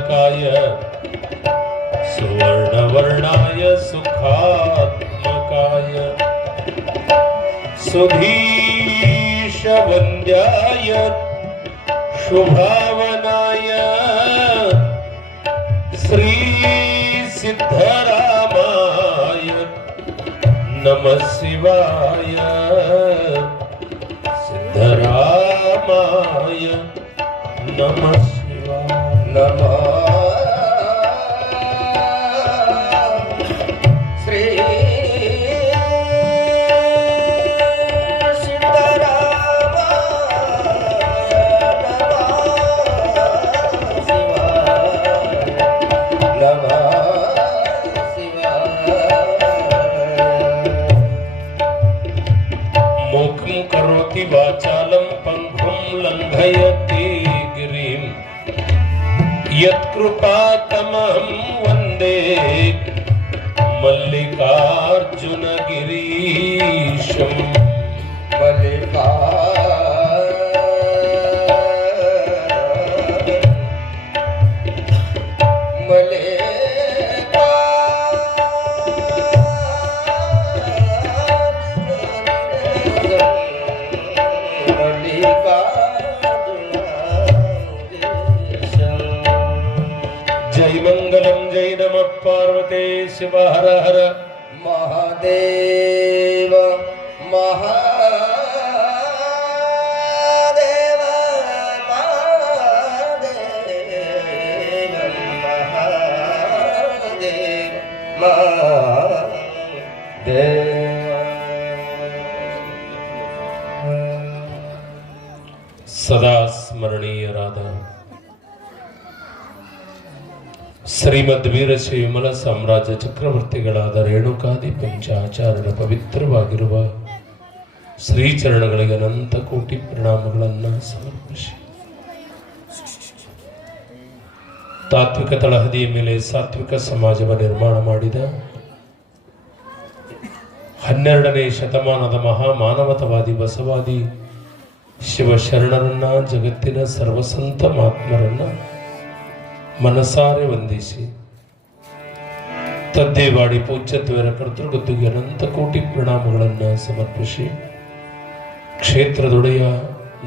बालकाय सुवर्णवर्णाय सुखात्मकाय सुधीशवन्द्याय शुभावनाय श्री सिद्धरामाय नमः शिवाय सिद्धरामाय नमः शिवाय नमः श्री करोति वाचालं पंखुं लंघयति गिरिं यत्कृपातमहं वन्दे मल्लिकार्जुन गिरीशं जय मंगलम जय नमः पार्वते शिव हर हर महादेव महादेव महादेव महादेव महादेव। सदा स्मरणीयराದ ಶ್ರೀಮದ್ವೀರಶ್ರೀ ವಿಮಲ ಸಾಮ್ರಾಜ್ಯ ಚಕ್ರವರ್ತಿಗಳಾದ ರೇಣುಕಾದಿ ಪಂಚಾಚಾರ್ಯರ ಪವಿತ್ರವಾಗಿರುವ ಶ್ರೀಚರಣಗಳಿಗೆ ಅನಂತ ಕೋಟಿ ಪ್ರಣಾಮಗಳನ್ನು ಸಮರ್ಪಿಸಿ ತಾತ್ವಿಕ ತಳಹದಿಯ ಮೇಲೆ ಸಾತ್ವಿಕ ಸಮಾಜವನ್ನು ನಿರ್ಮಾಣ ಮಾಡಿದ 12ನೇ ಶತಮಾನದ ಮಹಾಮಾನವತವಾದಿ ಬಸವಾದಿ ಶಿವಶರಣರನ್ನ ಜಗತ್ತಿನ ಸರ್ವಸಂತ ಮಹಾತ್ಮರನ್ನ ಮನಸಾರೆ ವಂದಿಸಿ ತದ್ದೇವಾಡಿ ಪೂಜ್ಯತ್ವರ ಕರ್ತೃಗದ್ದುಗೆ ಅನಂತ ಕೋಟಿ ಪ್ರಣಾಮಗಳನ್ನು ಸಮರ್ಪಿಸಿ ಕ್ಷೇತ್ರದೊಡೆಯ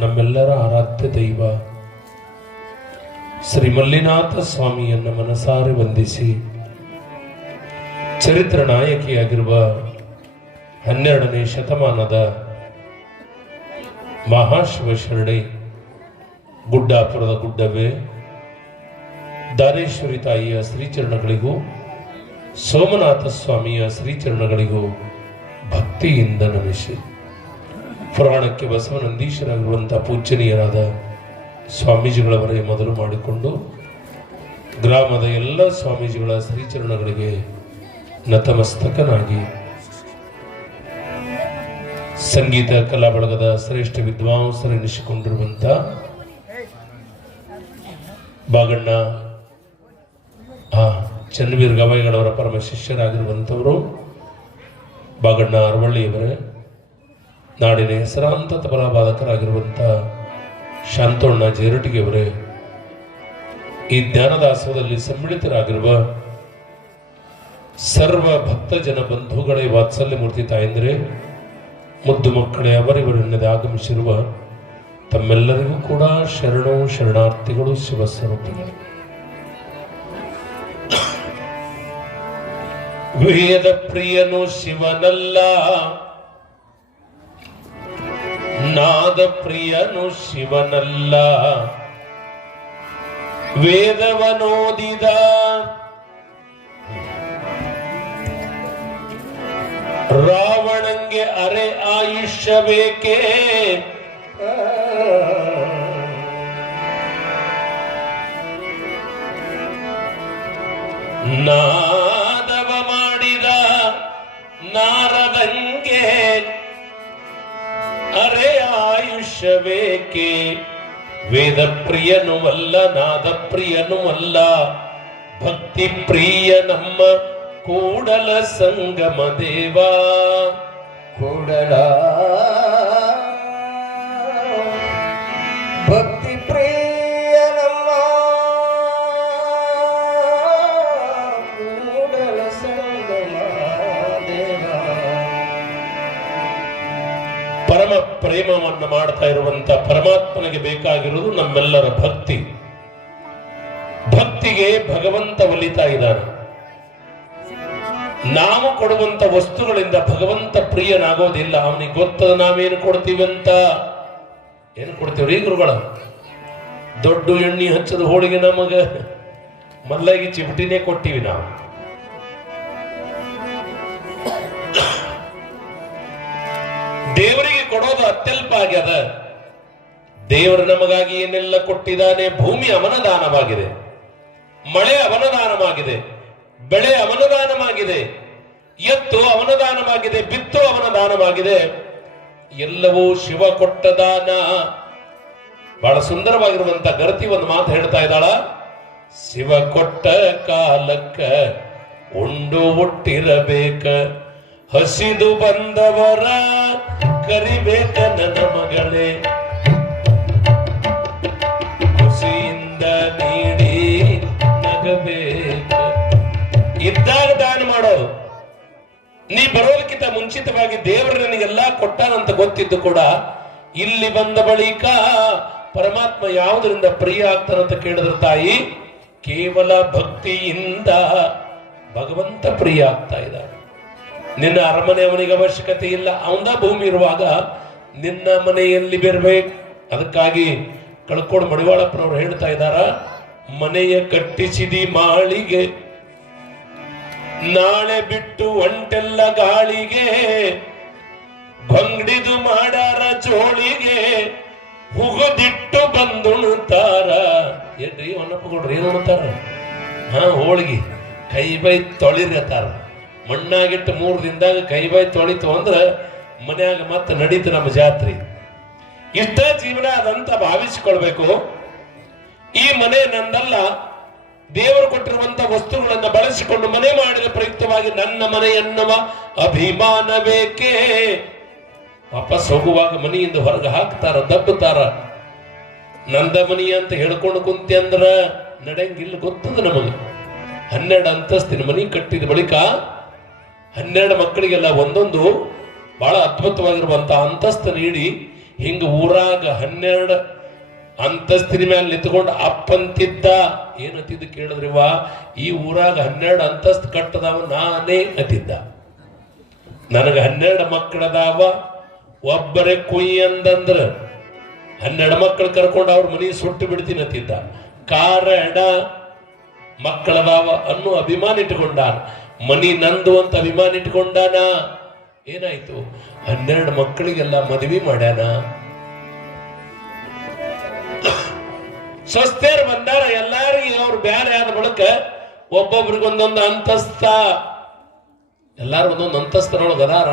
ನಮ್ಮೆಲ್ಲರ ಆರಾಧ್ಯ ದೈವ ಶ್ರೀ ಮಲ್ಲಿನಾಥ ಸ್ವಾಮಿಯನ್ನ ಮನಸಾರೆ ವಂದಿಸಿ ಚರಿತ್ರ ನಾಯಕಿಯಾಗಿರುವ 12ನೇ ಶತಮಾನದ ಮಹಾಶಿವಶರಣೆ ಗುಡ್ಡಾಪುರದ ಗುಡ್ಡವೇ ದಾನೇಶ್ವರಿ ತಾಯಿಯ ಶ್ರೀಚರಣಗಳಿಗೂ ಸೋಮನಾಥ ಸ್ವಾಮಿಯ ಶ್ರೀಚರಣಗಳಿಗೂ ಭಕ್ತಿಯಿಂದ ನಮಿಸಿ ಪುರಾಣಕ್ಕೆ ಬಸವನಂದೀಶರಾಗಿರುವಂತಹ ಪೂಜ್ಯನೀಯರಾದ ಸ್ವಾಮೀಜಿಗಳವರೇ ಮೊದಲು ಮಾಡಿಕೊಂಡು ಗ್ರಾಮದ ಎಲ್ಲ ಸ್ವಾಮೀಜಿಗಳ ಶ್ರೀಚರಣಗಳಿಗೆ ನತಮಸ್ತಕನಾಗಿ ಸಂಗೀತ ಕಲಾ ಬಳಗದ ಶ್ರೇಷ್ಠ ವಿದ್ವಾಂಸರೆನಿಸಿಕೊಂಡಿರುವಂಥ ಬಾಗಣ್ಣ ಚನ್ನವೀರ್ ಗವಾಯಿಗಳವರ ಪರಮ ಶಿಷ್ಯರಾಗಿರುವಂಥವರು ಬಾಗಣ್ಣ ಅರವಳ್ಳಿಯವರೇ, ನಾಡಿನ ಹೆಸರಾಂತ ತಬಲಾ ಬಾಧಕರಾಗಿರುವಂಥ ಶಾಂತೋಣ್ಣ ಜೇರಟಿಗೆಯವರೇ, ಈ ಜ್ಞಾನದಾಸೋಹದಲ್ಲಿ ಸಮ್ಮಿಳಿತರಾಗಿರುವ ಸರ್ವ ಭಕ್ತ ಜನ ಬಂಧುಗಳೇ, ವಾತ್ಸಲ್ಯ ಮೂರ್ತಿ ತಾಯಂದಿರೇ, ಮುದ್ದು ಮಕ್ಕಳೇ, ಅವರಿವರೆನ್ನದೆ ಆಗಮಿಸಿರುವ ತಮ್ಮೆಲ್ಲರಿಗೂ ಕೂಡ ಶರಣು ಶರಣಾರ್ಥಿಗಳು, ಶಿವಸ್ವರೂಪಿಗಳು. ವೇದ ಪ್ರಿಯನು ಶಿವನಲ್ಲ, ನಾದ ಪ್ರಿಯನು ಶಿವನಲ್ಲ, ವೇದವನೋದಿದ ರಾವಣಂಗೆ ಅರೆ ಆಯುಷ್ಯ ಬೇಕೇ, ನಾದವ ಮಾಡಿದ ನಾರದಂಗೆ ಅರೆ ಆಯುಷ್ಯ ಬೇಕೇ, ವೇದ ಪ್ರಿಯನು ಅಲ್ಲ, ನಾದ ಪ್ರಿಯನು ಅಲ್ಲ, ಭಕ್ತಿ ಪ್ರಿಯ ನಮ್ಮ ಕೂಡಲ ಸಂಗಮ ದೇವ. ಕೂಡಲ ಭಕ್ತಿ ಪ್ರಿಯ ನಮ್ಮ ಮಾಡ್ತಾ ಇರುವಂತ ಪರಮಾತ್ಮನಿಗೆ ಬೇಕಾಗಿರುವುದು ನಮ್ಮೆಲ್ಲರ ಭಕ್ತಿ. ಭಕ್ತಿಗೆ ಭಗವಂತ ಒಲಿತಾ ಇದ್ದಾನೆ. ನಾವು ಕೊಡುವಂತ ವಸ್ತುಗಳಿಂದ ಭಗವಂತ ಪ್ರಿಯನಾಗೋದಿಲ್ಲ. ಅವನಿಗೆ ಗೊತ್ತದ ನಾವೇನು ಕೊಡ್ತೀವಂತ. ಏನು ಕೊಡ್ತೀವ್ರಿ ಗುರುಗಳ? ದೊಡ್ಡ ಎಣ್ಣೆ ಹಚ್ಚದ ಹೋಳಿಗೆ ನಮಗ ಮಲ್ಲಗಿ ಚಿಮಟಿನೇ ಕೊಟ್ಟಿವಿ ನಾವು. ದೇವರಿಗೆ ಕೊಡೋದು ಅತ್ಯಲ್ಪ ಆಗ್ಯದ. ದೇವರು ನಮಗಾಗಿ ಏನೆಲ್ಲ ಕೊಟ್ಟಿದ್ದಾನೆ. ಭೂಮಿ ಅವನ ದಾನವಾಗಿದೆ, ಮಳೆ ಅವನ ದಾನವಾಗಿದೆ, ಬೆಳೆ ಅವನ ದಾನವಾಗಿದೆ, ಎತ್ತು ಅವನ ದಾನವಾಗಿದೆ, ಬಿತ್ತು ಅವನ ದಾನವಾಗಿದೆ. ಎಲ್ಲವೂ ಶಿವ ಕೊಟ್ಟ ದಾನ. ಬಹಳ ಸುಂದರವಾಗಿರುವಂತ ಗರತಿ ಒಂದು ಮಾತು ಹೇಳ್ತಾ ಇದ್ದಾಳ. ಶಿವ ಕೊಟ್ಟ ಕಾಲಕ್ಕ ಉಂಡು ಹುಟ್ಟಿರಬೇಕ, ಹಸಿದು ಬಂದವರ ಕರಿಬೇಕ ನನ್ನ ಮಗಳೇ, ಖುಷಿಯಿಂದ ನೀಡಿ ನಗಬೇಕ. ಇದ್ದಾಗ ದಾನ ಮಾಡೋದು. ನೀ ಬರೋದಕ್ಕಿಂತ ಮುಂಚಿತವಾಗಿ ದೇವರು ನನಗೆಲ್ಲ ಕೊಟ್ಟಾನಂತ ಗೊತ್ತಿದ್ದು ಕೂಡ ಇಲ್ಲಿ ಬಂದ ಬಳಿಕ ಪರಮಾತ್ಮ ಯಾವುದರಿಂದ ಪ್ರಿಯ ಆಗ್ತಾನಂತ ಕೇಳಿದ್ರೆ ತಾಯಿ, ಕೇವಲ ಭಕ್ತಿಯಿಂದ ಭಗವಂತ ಪ್ರಿಯ ಆಗ್ತಾ ಇದ್ದಾನೆ. ನಿನ್ನ ಅರಮನೆ ಅವನಿಗೆ ಅವಶ್ಯಕತೆ ಇಲ್ಲ. ಅವನ ಭೂಮಿ ಇರುವಾಗ ನಿನ್ನ ಮನೆಯಲ್ಲಿ ಬರಬೇಕು. ಅದಕ್ಕಾಗಿ ಕಳ್ಕೋಡು ಮಡಿವಾಳಪ್ಪನವರು ಹೇಳ್ತಾ ಇದ್ದಾರ, ಮನೆಯ ಕಟ್ಟಿಸಿದಿ ಮಾಳಿಗೆ, ನಾಳೆ ಬಿಟ್ಟು ಒಂಟೆಲ್ಲ ಗಾಳಿಗೆ, ಭಂಗಡಿದು ಮಾಡಾರ ಜೋಳಿಗೆ, ಹುಗುದಿಟ್ಟು ಬಂದುಣ್ತಾರ. ಏನ್ರಿ ಹೊನ್ನಪ್ಪ ಕೊಡ್ರಿ ಏನು ಉಣ್ತಾರ? ಹೋಳಿಗೆ ಕೈ ಬೈ ತೊಳಿರತಾರ. ಮಣ್ಣಾಗಿಟ್ಟು 3 ದಿನದಾಗ ಕೈ ಬೈ ತೊಳಿತು ಅಂದ್ರ ಮನ್ಯಾಗ ಮತ್ತೆ ನಡೀತು ನಮ್ಮ ಜಾತ್ರೆ. ಇಷ್ಟ ಜೀವನ ಅದಂತ ಭಾವಿಸಿಕೊಳ್ಬೇಕು. ಈ ಮನೆ ನಂದಲ್ಲ, ದೇವರು ಕೊಟ್ಟಿರುವಂತ ವಸ್ತುಗಳನ್ನ ಬಳಸಿಕೊಂಡು ಮನೆ ಮಾಡಿದ ಪ್ರಯುಕ್ತವಾಗಿ ನನ್ನ ಮನೆ ಎನ್ನುವ ಅಭಿಮಾನ ಬೇಕೇ. ವಾಪಸ್ ಹೋಗುವಾಗ ಮನೆಯಿಂದ ಹೊರಗೆ ಹಾಕ್ತಾರ, ದಬ್ಬುತ್ತಾರ. ನಂದ ಮನಿ ಅಂತ ಹೇಳ್ಕೊಂಡು ಕುಂತಿ ಅಂದ್ರ ನಡೆಯಂಗಿಲ್ಲ. ಗೊತ್ತದ ನಮಗೆ. 12 ಅಂತಸ್ತಿನ ಮನಿ ಕಟ್ಟಿದ ಬಳಿಕ 12 ಮಕ್ಕಳಿಗೆಲ್ಲ ಒಂದೊಂದು ಬಹಳ ಅದ್ಭುತವಾಗಿರುವಂತ ಅಂತಸ್ತು ನೀಡಿ ಹಿಂಗ ಊರಾಗ 12 ಅಂತಸ್ತಿನ ಮೇಲೆ ನಿಂತ್ಕೊಂಡು ಅಪ್ಪಂತಿದ್ದ. ಏನಂತಿದ್ದು ಕೇಳಿದ್ರಿವ? ಈ ಊರಾಗ 12 ಅಂತಸ್ತು ಕಟ್ಟದಾವ ನಾನೇ ಅತಿದ್ದ. ನನಗ 12 ಮಕ್ಕಳದಾವ, ಒಬ್ಬರೇ ಕುಯ್ ಅಂದಂದ್ರ 12 ಮಕ್ಕಳು ಕರ್ಕೊಂಡು ಅವ್ರ ಮನಿ ಸುಟ್ಟು ಬಿಡ್ತೀನಿ ಅಂತಿದ್ದ. ಕಾರಣ ಮಕ್ಕಳದಾವ ಅನ್ನೋ ಅಭಿಮಾನ ಇಟ್ಕೊಂಡಾನ. ಮನಿ ನಂದು ಅಂತ ಅಭಿಮಾನ ಇಟ್ಕೊಂಡಾನ. ಏನಾಯ್ತು? 12 ಮಕ್ಕಳಿಗೆಲ್ಲ ಮದುವೆ ಮಾಡ್ಯಾನ. ಸ್ವಸ್ಥರು ಬಂದಾರ. ಎಲ್ಲಾರಿಗೂ ಅವ್ರು ಬ್ಯಾರೆ ಆದ ಬಳಿಕ ಒಬ್ಬೊಬ್ರಿಗೆ ಒಂದೊಂದು ಅಂತಸ್ತ. ಎಲ್ಲಾರು ಒಂದೊಂದು ಅಂತಸ್ತರೊಳಗೆ ಅದಾರ.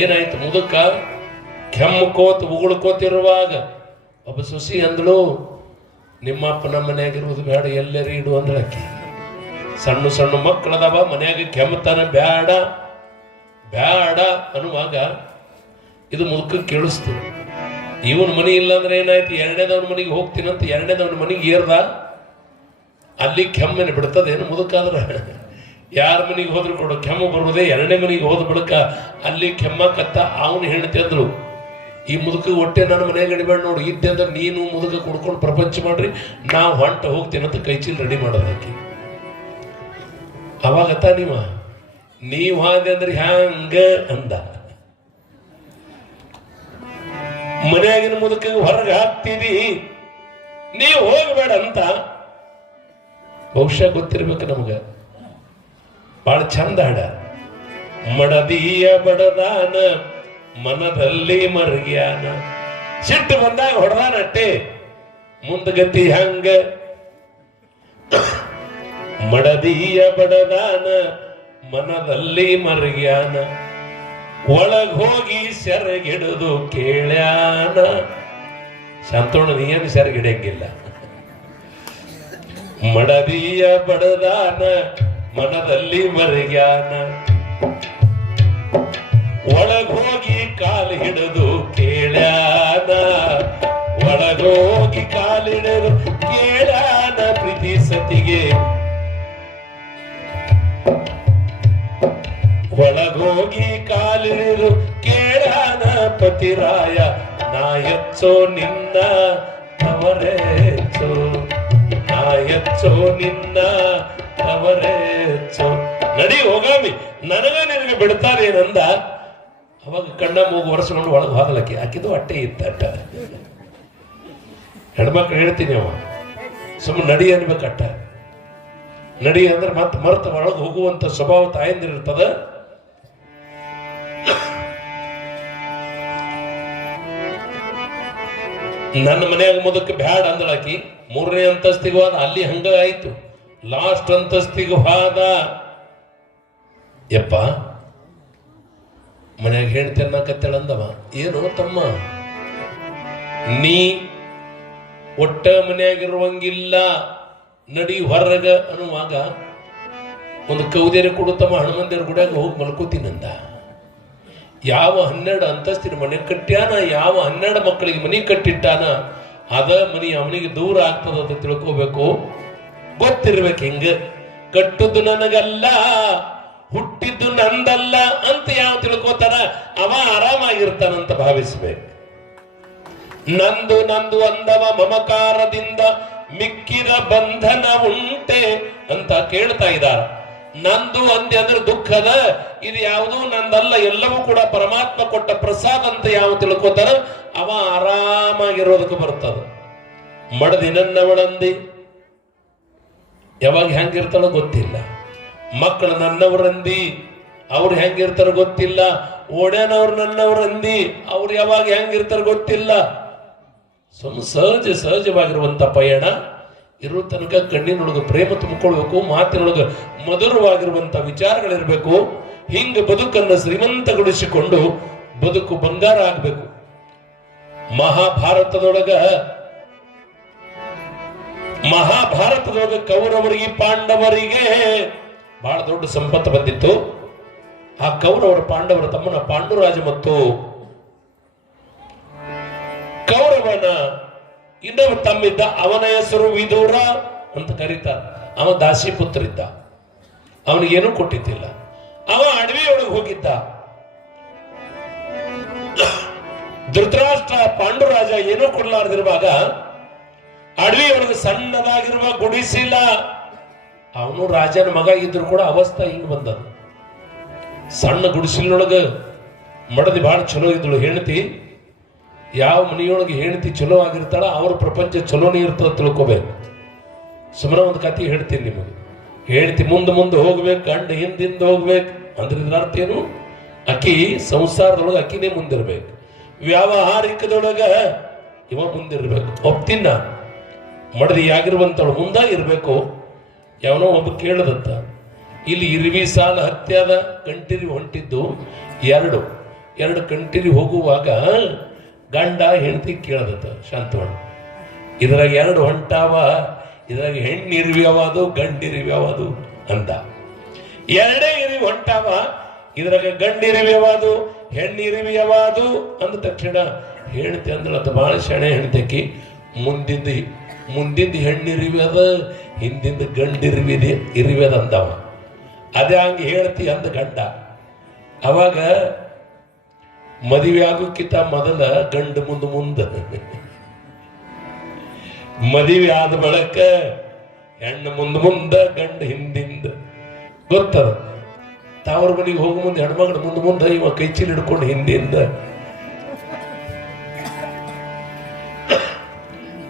ಏನಾಯ್ತು? ಮುದುಕ ಕೆಮ್ಮಕೋತ ಉಗುಳ್ಕೋತಿರುವಾಗ ಒಬ್ಬ ಸೊಸಿ ಅಂದಳು, ನಿಮ್ಮಪ್ಪ ನಮ್ಮ ಮನೆಯಾಗಿರುವುದು ಬೇಡ, ಎಲ್ಲರೂ ಇಡು ಅಂದ್ರೆ ಅಕ್ಕಿ. ಸಣ್ಣ ಸಣ್ಣ ಮಕ್ಕಳದವ, ಮನೆಯಾಗ ಕೆಮ್ಮತಾನ, ಬ್ಯಾಡ ಬ್ಯಾಡ ಅನ್ನುವಾಗ ಇದು ಮುದುಕ ಕೇಳಿಸ್ತು. ಇವನ್ ಮನಿ ಇಲ್ಲ ಅಂದ್ರೆ ಏನಾಯ್ತು? 2ನೇದವನ ಮನೆಗೆ ಹೋಗ್ತೀನಂತ 2ನೇದವನ ಮನೆಗೆ ಏರ್ದ. ಅಲ್ಲಿ ಕೆಮ್ಮನೆ ಬಿಡ್ತದೇನು ಮುದುಕಾದ್ರ? ಯಾರ ಮನೆಗೆ ಹೋದ್ರು ಕೊಡು ಕೆಮ್ಮು ಬರುವುದೇ. 2ನೇ ಮನೆಗೆ ಹೋದ ಬಳಿಕ ಅಲ್ಲಿ ಕೆಮ್ಮಕತ್ತ ಅವನು ಹೆಣ್ತಿ ಅಂದ್ರು, ಈ ಮುದುಕ ಹೊಟ್ಟೆ ನನ್ನ ಮನೆಗೆ ಅಡಿಬೇಡ ನೋಡು, ಇದ್ದೆ ಅಂದ್ರೆ ನೀನು ಮುದುಕ ಕುಡ್ಕೊಂಡು ಪ್ರಪಂಚ ಮಾಡ್ರಿ, ನಾವು ಹೊಂಟ ಹೋಗ್ತೀನಂತ ಕೈಚೀಲ್ ರೆಡಿ ಮಾಡೋದಕ್ಕೆ. ಅವಾಗತ್ತ ನೀವು ಹಾಗೆ ಅಂದ್ರೆ ಹ್ಯಾಂಗ ಅಂದ. ಮನೆಯಾಗಿನ ಮುದುಕ ಹೊರಗೆ ಹಾಕ್ತೀರಿ, ನೀವು ಹೋಗಬೇಡ ಅಂತ. ಬಹುಶಃ ಗೊತ್ತಿರ್ಬೇಕು ನಮಗ. ಬಹಳ ಚಂದ ಹಾಡ. ಮಡದಿಯ ಬಡದಾನ ಮನದಲ್ಲಿ ಮರ್ಗ್ಯಾನ, ಸಿಟ್ಟು ಬಂದಾಗ ಹೊಡೆದಾನಟ್ಟೆ, ಮುಂದಗತಿ ಹಂಗ. ಮಡದಿಯ ಬಡದಾನ ಮನದಲ್ಲಿ ಮರ್ಗ್ಯಾನ, ಒಳಗ್ ಹೋಗಿ ಸೆರಗಿಡುದು ಕೇಳ್ಯಾನ. ಶಾಂತೋಣ ನೀನು ಸೆರಗಿಡಂಗಿಲ್ಲ. ಮಡದಿಯ ಬಡದಾನ ಮನದಲ್ಲಿ ಮರ್ಗ್ಯಾನ, ಒಳಗೋಗಿ ಕಾಲು ಹಿಡಿದು ಕೇಳ್ಯಾನ, ಒಳಗೋಗಿ ಕಾಲಿಡಲು ಕೇಳ್ಯಾನ. ಪ್ರೀತಿ ಸತಿಗೆ ಒಳಗೋಗಿ ಕಾಲಿಡಲು ಕೇಳ್ಯಾನ. ಪತಿರಾಯ ಎಚ್ಚೋ ನಿನ್ನ ಅವರೇಚೋ, ನಾ ಎಚ್ಚೋ ನಿನ್ನ ಅವರೇಚೋ. ನಡಿ ಹೋಗಾಮಿ, ನನಗ ನಿನಗೆ ಬಿಡ್ತಾರೇನಂದ. ಅವಾಗ ಕಣ್ಣ ಮೂಗು ಒರೆಸ್ಕೊಂಡು ಒಳಗೆ ಹೋದಲಕ್ಕೆ ಆಕಿದು ಹೊಟ್ಟೆ ಇತ್ತಟ್ಟ. ಹೆಣ್ಮಕ್ಳು ಹೇಳ್ತೀನಿ, ಅವ ಸುಮ್ಮನೆ ನಡಿ ಅನ್ಬೇಕಟ್ಟ. ನಡಿ ಅಂದ್ರೆ ಮತ್ತೆ ಮರ್ತ ಒಳಗೆ ಹೋಗುವಂತ ಸ್ವಭಾವ ತಾಯಂದಿರ್ತದ. ನನ್ನ ಮನೆಯಾಗ ಮುದಕ್ಕೆ ಬ್ಯಾಡ ಅಂದಳಾಕಿ. 3ನೇ ಅಂತಸ್ತಿಗೆ ಹೋದ, ಅಲ್ಲಿ ಹಂಗ ಆಯ್ತು. ಲಾಸ್ಟ್ ಅಂತಸ್ತಿಗೆ ಹೋದ. ಯಪ್ಪ ಮನ್ಯಾಗ ಹೆಣ್ತಿ ಅನ್ನಕತ್ತೇಳಂದವ. ಏನು ತಮ್ಮ, ನೀ ಒಟ್ಟ ಮನ್ಯಾಗಿರುವಂಗಿಲ್ಲ, ನಡಿ ಹೊರಗ ಅನ್ನುವಾಗ ಒಂದು ಕೌದೇರಿ ಕೊಡುತ್ತಮ್ಮ ಹನುಮಂದೇವ್ರ ಗುಡಿಯಾಗ ಹೋಗಿ ಮಲ್ಕೋತೀನಂದ. ಯಾವ 12 ಅಂತಸ್ತಿನ ಮನೆ ಕಟ್ಟ್ಯಾನ, ಯಾವ 12 ಮಕ್ಕಳಿಗೆ ಮನೆ ಕಟ್ಟಿಟ್ಟಾನ, ಅದ ಮನಿ ಅವನಿಗೆ ದೂರ ಆಗ್ತದ ಅಂತ ತಿಳ್ಕೋಬೇಕು. ಗೊತ್ತಿರ್ಬೇಕು. ಹಿಂಗ ಕಟ್ಟುದು ನನಗಲ್ಲ, ಹುಟ್ಟಿದ್ದು ನಂದಲ್ಲ ಅಂತ ಯಾವ ತಿಳ್ಕೋತಾರ ಅವ ಆರಾಮಾಗಿರ್ತಾನಂತ ಭಾವಿಸ್ಬೇಕು. ನಂದು ನಂದು ಅಂದವ ಮಮಕಾರದಿಂದ ಮಿಕ್ಕಿದ ಬಂಧನ ಉಂಟೆ ಅಂತ ಕೇಳ್ತಾ ಇದ್ದಾರ. ನಂದು ಅಂದೆ ಅಂದ್ರೆ ದುಃಖದ, ಇದು ಯಾವುದೂ ನಂದಲ್ಲ, ಎಲ್ಲವೂ ಕೂಡ ಪರಮಾತ್ಮ ಕೊಟ್ಟ ಪ್ರಸಾದ ಅಂತ ಯಾವ ತಿಳ್ಕೋತಾರ ಅವ ಆರಾಮಾಗಿರೋದಕ್ಕೆ ಬರ್ತದ. ಮಡದಿ ನನ್ನವಳಂದಿ ಯಾವಾಗ ಹೆಂಗಿರ್ತಾಳೋ ಗೊತ್ತಿಲ್ಲ. ಮಕ್ಕಳು ನನ್ನವರಂದಿ ಅವ್ರು ಹೆಂಗಿರ್ತಾರ ಗೊತ್ತಿಲ್ಲ. ಓಡ್ಯಾನವ್ರು ನನ್ನವರಂದಿ ಅವ್ರು ಯಾವಾಗ ಹೆಂಗಿರ್ತಾರ ಗೊತ್ತಿಲ್ಲ. ಸಹಜವಾಗಿರುವಂತ ಪಯಣ ಇರೋ ತನಕ ಕಣ್ಣಿನೊಳಗೆ ಪ್ರೇಮ ತುಂಬಿಕೊಳ್ಬೇಕು, ಮಾತಿನೊಳಗೆ ಮಧುರವಾಗಿರುವಂತ ವಿಚಾರಗಳಿರ್ಬೇಕು. ಹಿಂಗ ಬದುಕನ್ನು ಶ್ರೀಮಂತಗೊಳಿಸಿಕೊಂಡು ಬದುಕು ಬಂಗಾರ ಆಗ್ಬೇಕು. ಮಹಾಭಾರತದೊಳಗ ಕೌರವರಿಗೆ ಪಾಂಡವರಿಗೆ ಬಹಳ ದೊಡ್ಡ ಸಂಪತ್ತು ಬಂದಿತ್ತು. ಆ ಪಾಂಡವರ ತಮ್ಮನ ಪಾಂಡುರಾಜ ಮತ್ತು ಕೌರವನ ಇನ್ನೊಬ್ಬ ತಮ್ಮಿದ್ದ, ಅವನ ಹೆಸರು ವಿದೂರ ಅಂತ ಕರೀತಾರೆ. ಅವ ದಾಸಿ ಪುತ್ರ ಇದ್ದ, ಅವನಿಗೇನು ಕೊಟ್ಟಿದ್ದಿಲ್ಲ. ಅವ ಅಡವಿಯೊಳಗೆ ಹೋಗಿದ್ದ. ಧೃತರಾಷ್ಟ್ರ ಪಾಂಡುರಾಜ ಏನೂ ಕೊಡ್ಲಾರ್ದಿರುವಾಗ ಅಡವಿಯೊಳಗೆ ಸಣ್ಣದಾಗಿರುವ ಗುಡಿಸಿಲ್ಲ. ಅವನು ರಾಜನ ಮಗ ಇದ್ರು ಕೂಡ ಅವಸ್ಥೆ ಹಿಂಗ್ ಬಂದದ. ಸಣ್ಣ ಗುಡಿಸಿಲೊಳಗ ಮಡದಿ ಬಹಳ ಚಲೋ ಇದ್ದಳು ಹೆಂಡತಿ. ಯಾವ ಮನೆಯೊಳಗೆ ಹೆಂಡತಿ ಚಲೋ ಆಗಿರ್ತಾಳ ಅವ್ರ ಪ್ರಪಂಚ ಚಲೋನೇ ಇರ್ತದ ತಿಳ್ಕೋಬೇಕು. ಸುಮ್ಮನೆ ಒಂದು ಕತೆ ಹೇಳ್ತೀನಿ ನಿಮಗೆ. ಹೆಂಡತಿ ಮುಂದೆ ಹೋಗ್ಬೇಕು, ಗಂಡ ಹಿಂದಿಂದ ಹೋಗ್ಬೇಕು ಅಂದ್ರೆ ಇದ್ರ ಅರ್ಥ ಏನು? ಅಕ್ಕಿ ಸಂಸಾರದೊಳಗೆ ಅಕ್ಕಿನೇ ಮುಂದಿರ್ಬೇಕು, ವ್ಯಾವಹಾರಿಕದೊಳಗ ಇವ ಮುಂದಿರ್ಬೇಕು. ಒಪ್ತಿನ ಮಡದಿ ಆಗಿರುವಂತವಳು ಮುಂದಾಗಿರ್ಬೇಕು. ಯಾವನೋ ಒಬ್ಬ ಕೇಳದಂತ, ಇಲ್ಲಿ ಇರುವಿ ಸಾಲ ಹತ್ಯಾದ ಕಂಟಿರಿ ಹೊಂಟಿದ್ದು ಎರಡು ಕಂಟಿರಿ ಹೋಗುವಾಗ ಗಂಡ ಹೆಂಡತಿ ಕೇಳದತ್ತ ಶಾಂತವಣ್ಣ, ಇದ್ರಾಗ 2 ಹೊಂಟಾವ, ಇದ್ರಾಗ ಹೆಣ್ಣು ಇರುವ್ಯಾವದು ಗಂಡಿರುವ್ಯಾವದು ಅಂದ. 2 ಇರುವಿ ಹೊಂಟಾವ, ಇದ್ರಾಗ ಗಂಡಿರುವ್ಯಾವದು ಹೆಣ್ಣು ಇರುವ್ಯಾವದು ಅಂದ ತಕ್ಷಣ ಹೆಂಡತಿ ಅಂದಳತ್ತ, ಬಹಳ ಶಣೆ ಹೆಣ್ತಕ್ಕಿ, ಮುಂದಿಂದ ಹೆಣ್ಣಿರುವ್ಯದ ಹಿಂದಿಂದ ಇರುವ್ಯದ ಅಂದವ. ಅದೇ ಹಂಗೆ ಹೇಳ್ತಿ ಅಂದ ಗಂಡ. ಅವಾಗ ಮದುವೆ ಆಗೋಕ್ಕಿಂತ ಮೊದಲ ಗಂಡು ಮುಂದ ಮದುವೆ ಆದ ಬಳಿಕ ಹೆಣ್ಣು ಮುಂದ ಗಂಡು ಹಿಂದಿಂದ ಗೊತ್ತದ. ತಾವ್ರ ಮನೆಗೆ ಹೋಗೋ ಮುಂದೆ ಹೆಣ್ಮಗಳು ಮುಂದೆ ಇವ ಕೈ ಚೀಲ ಹಿಡ್ಕೊಂಡು ಹಿಂದಿಂದ,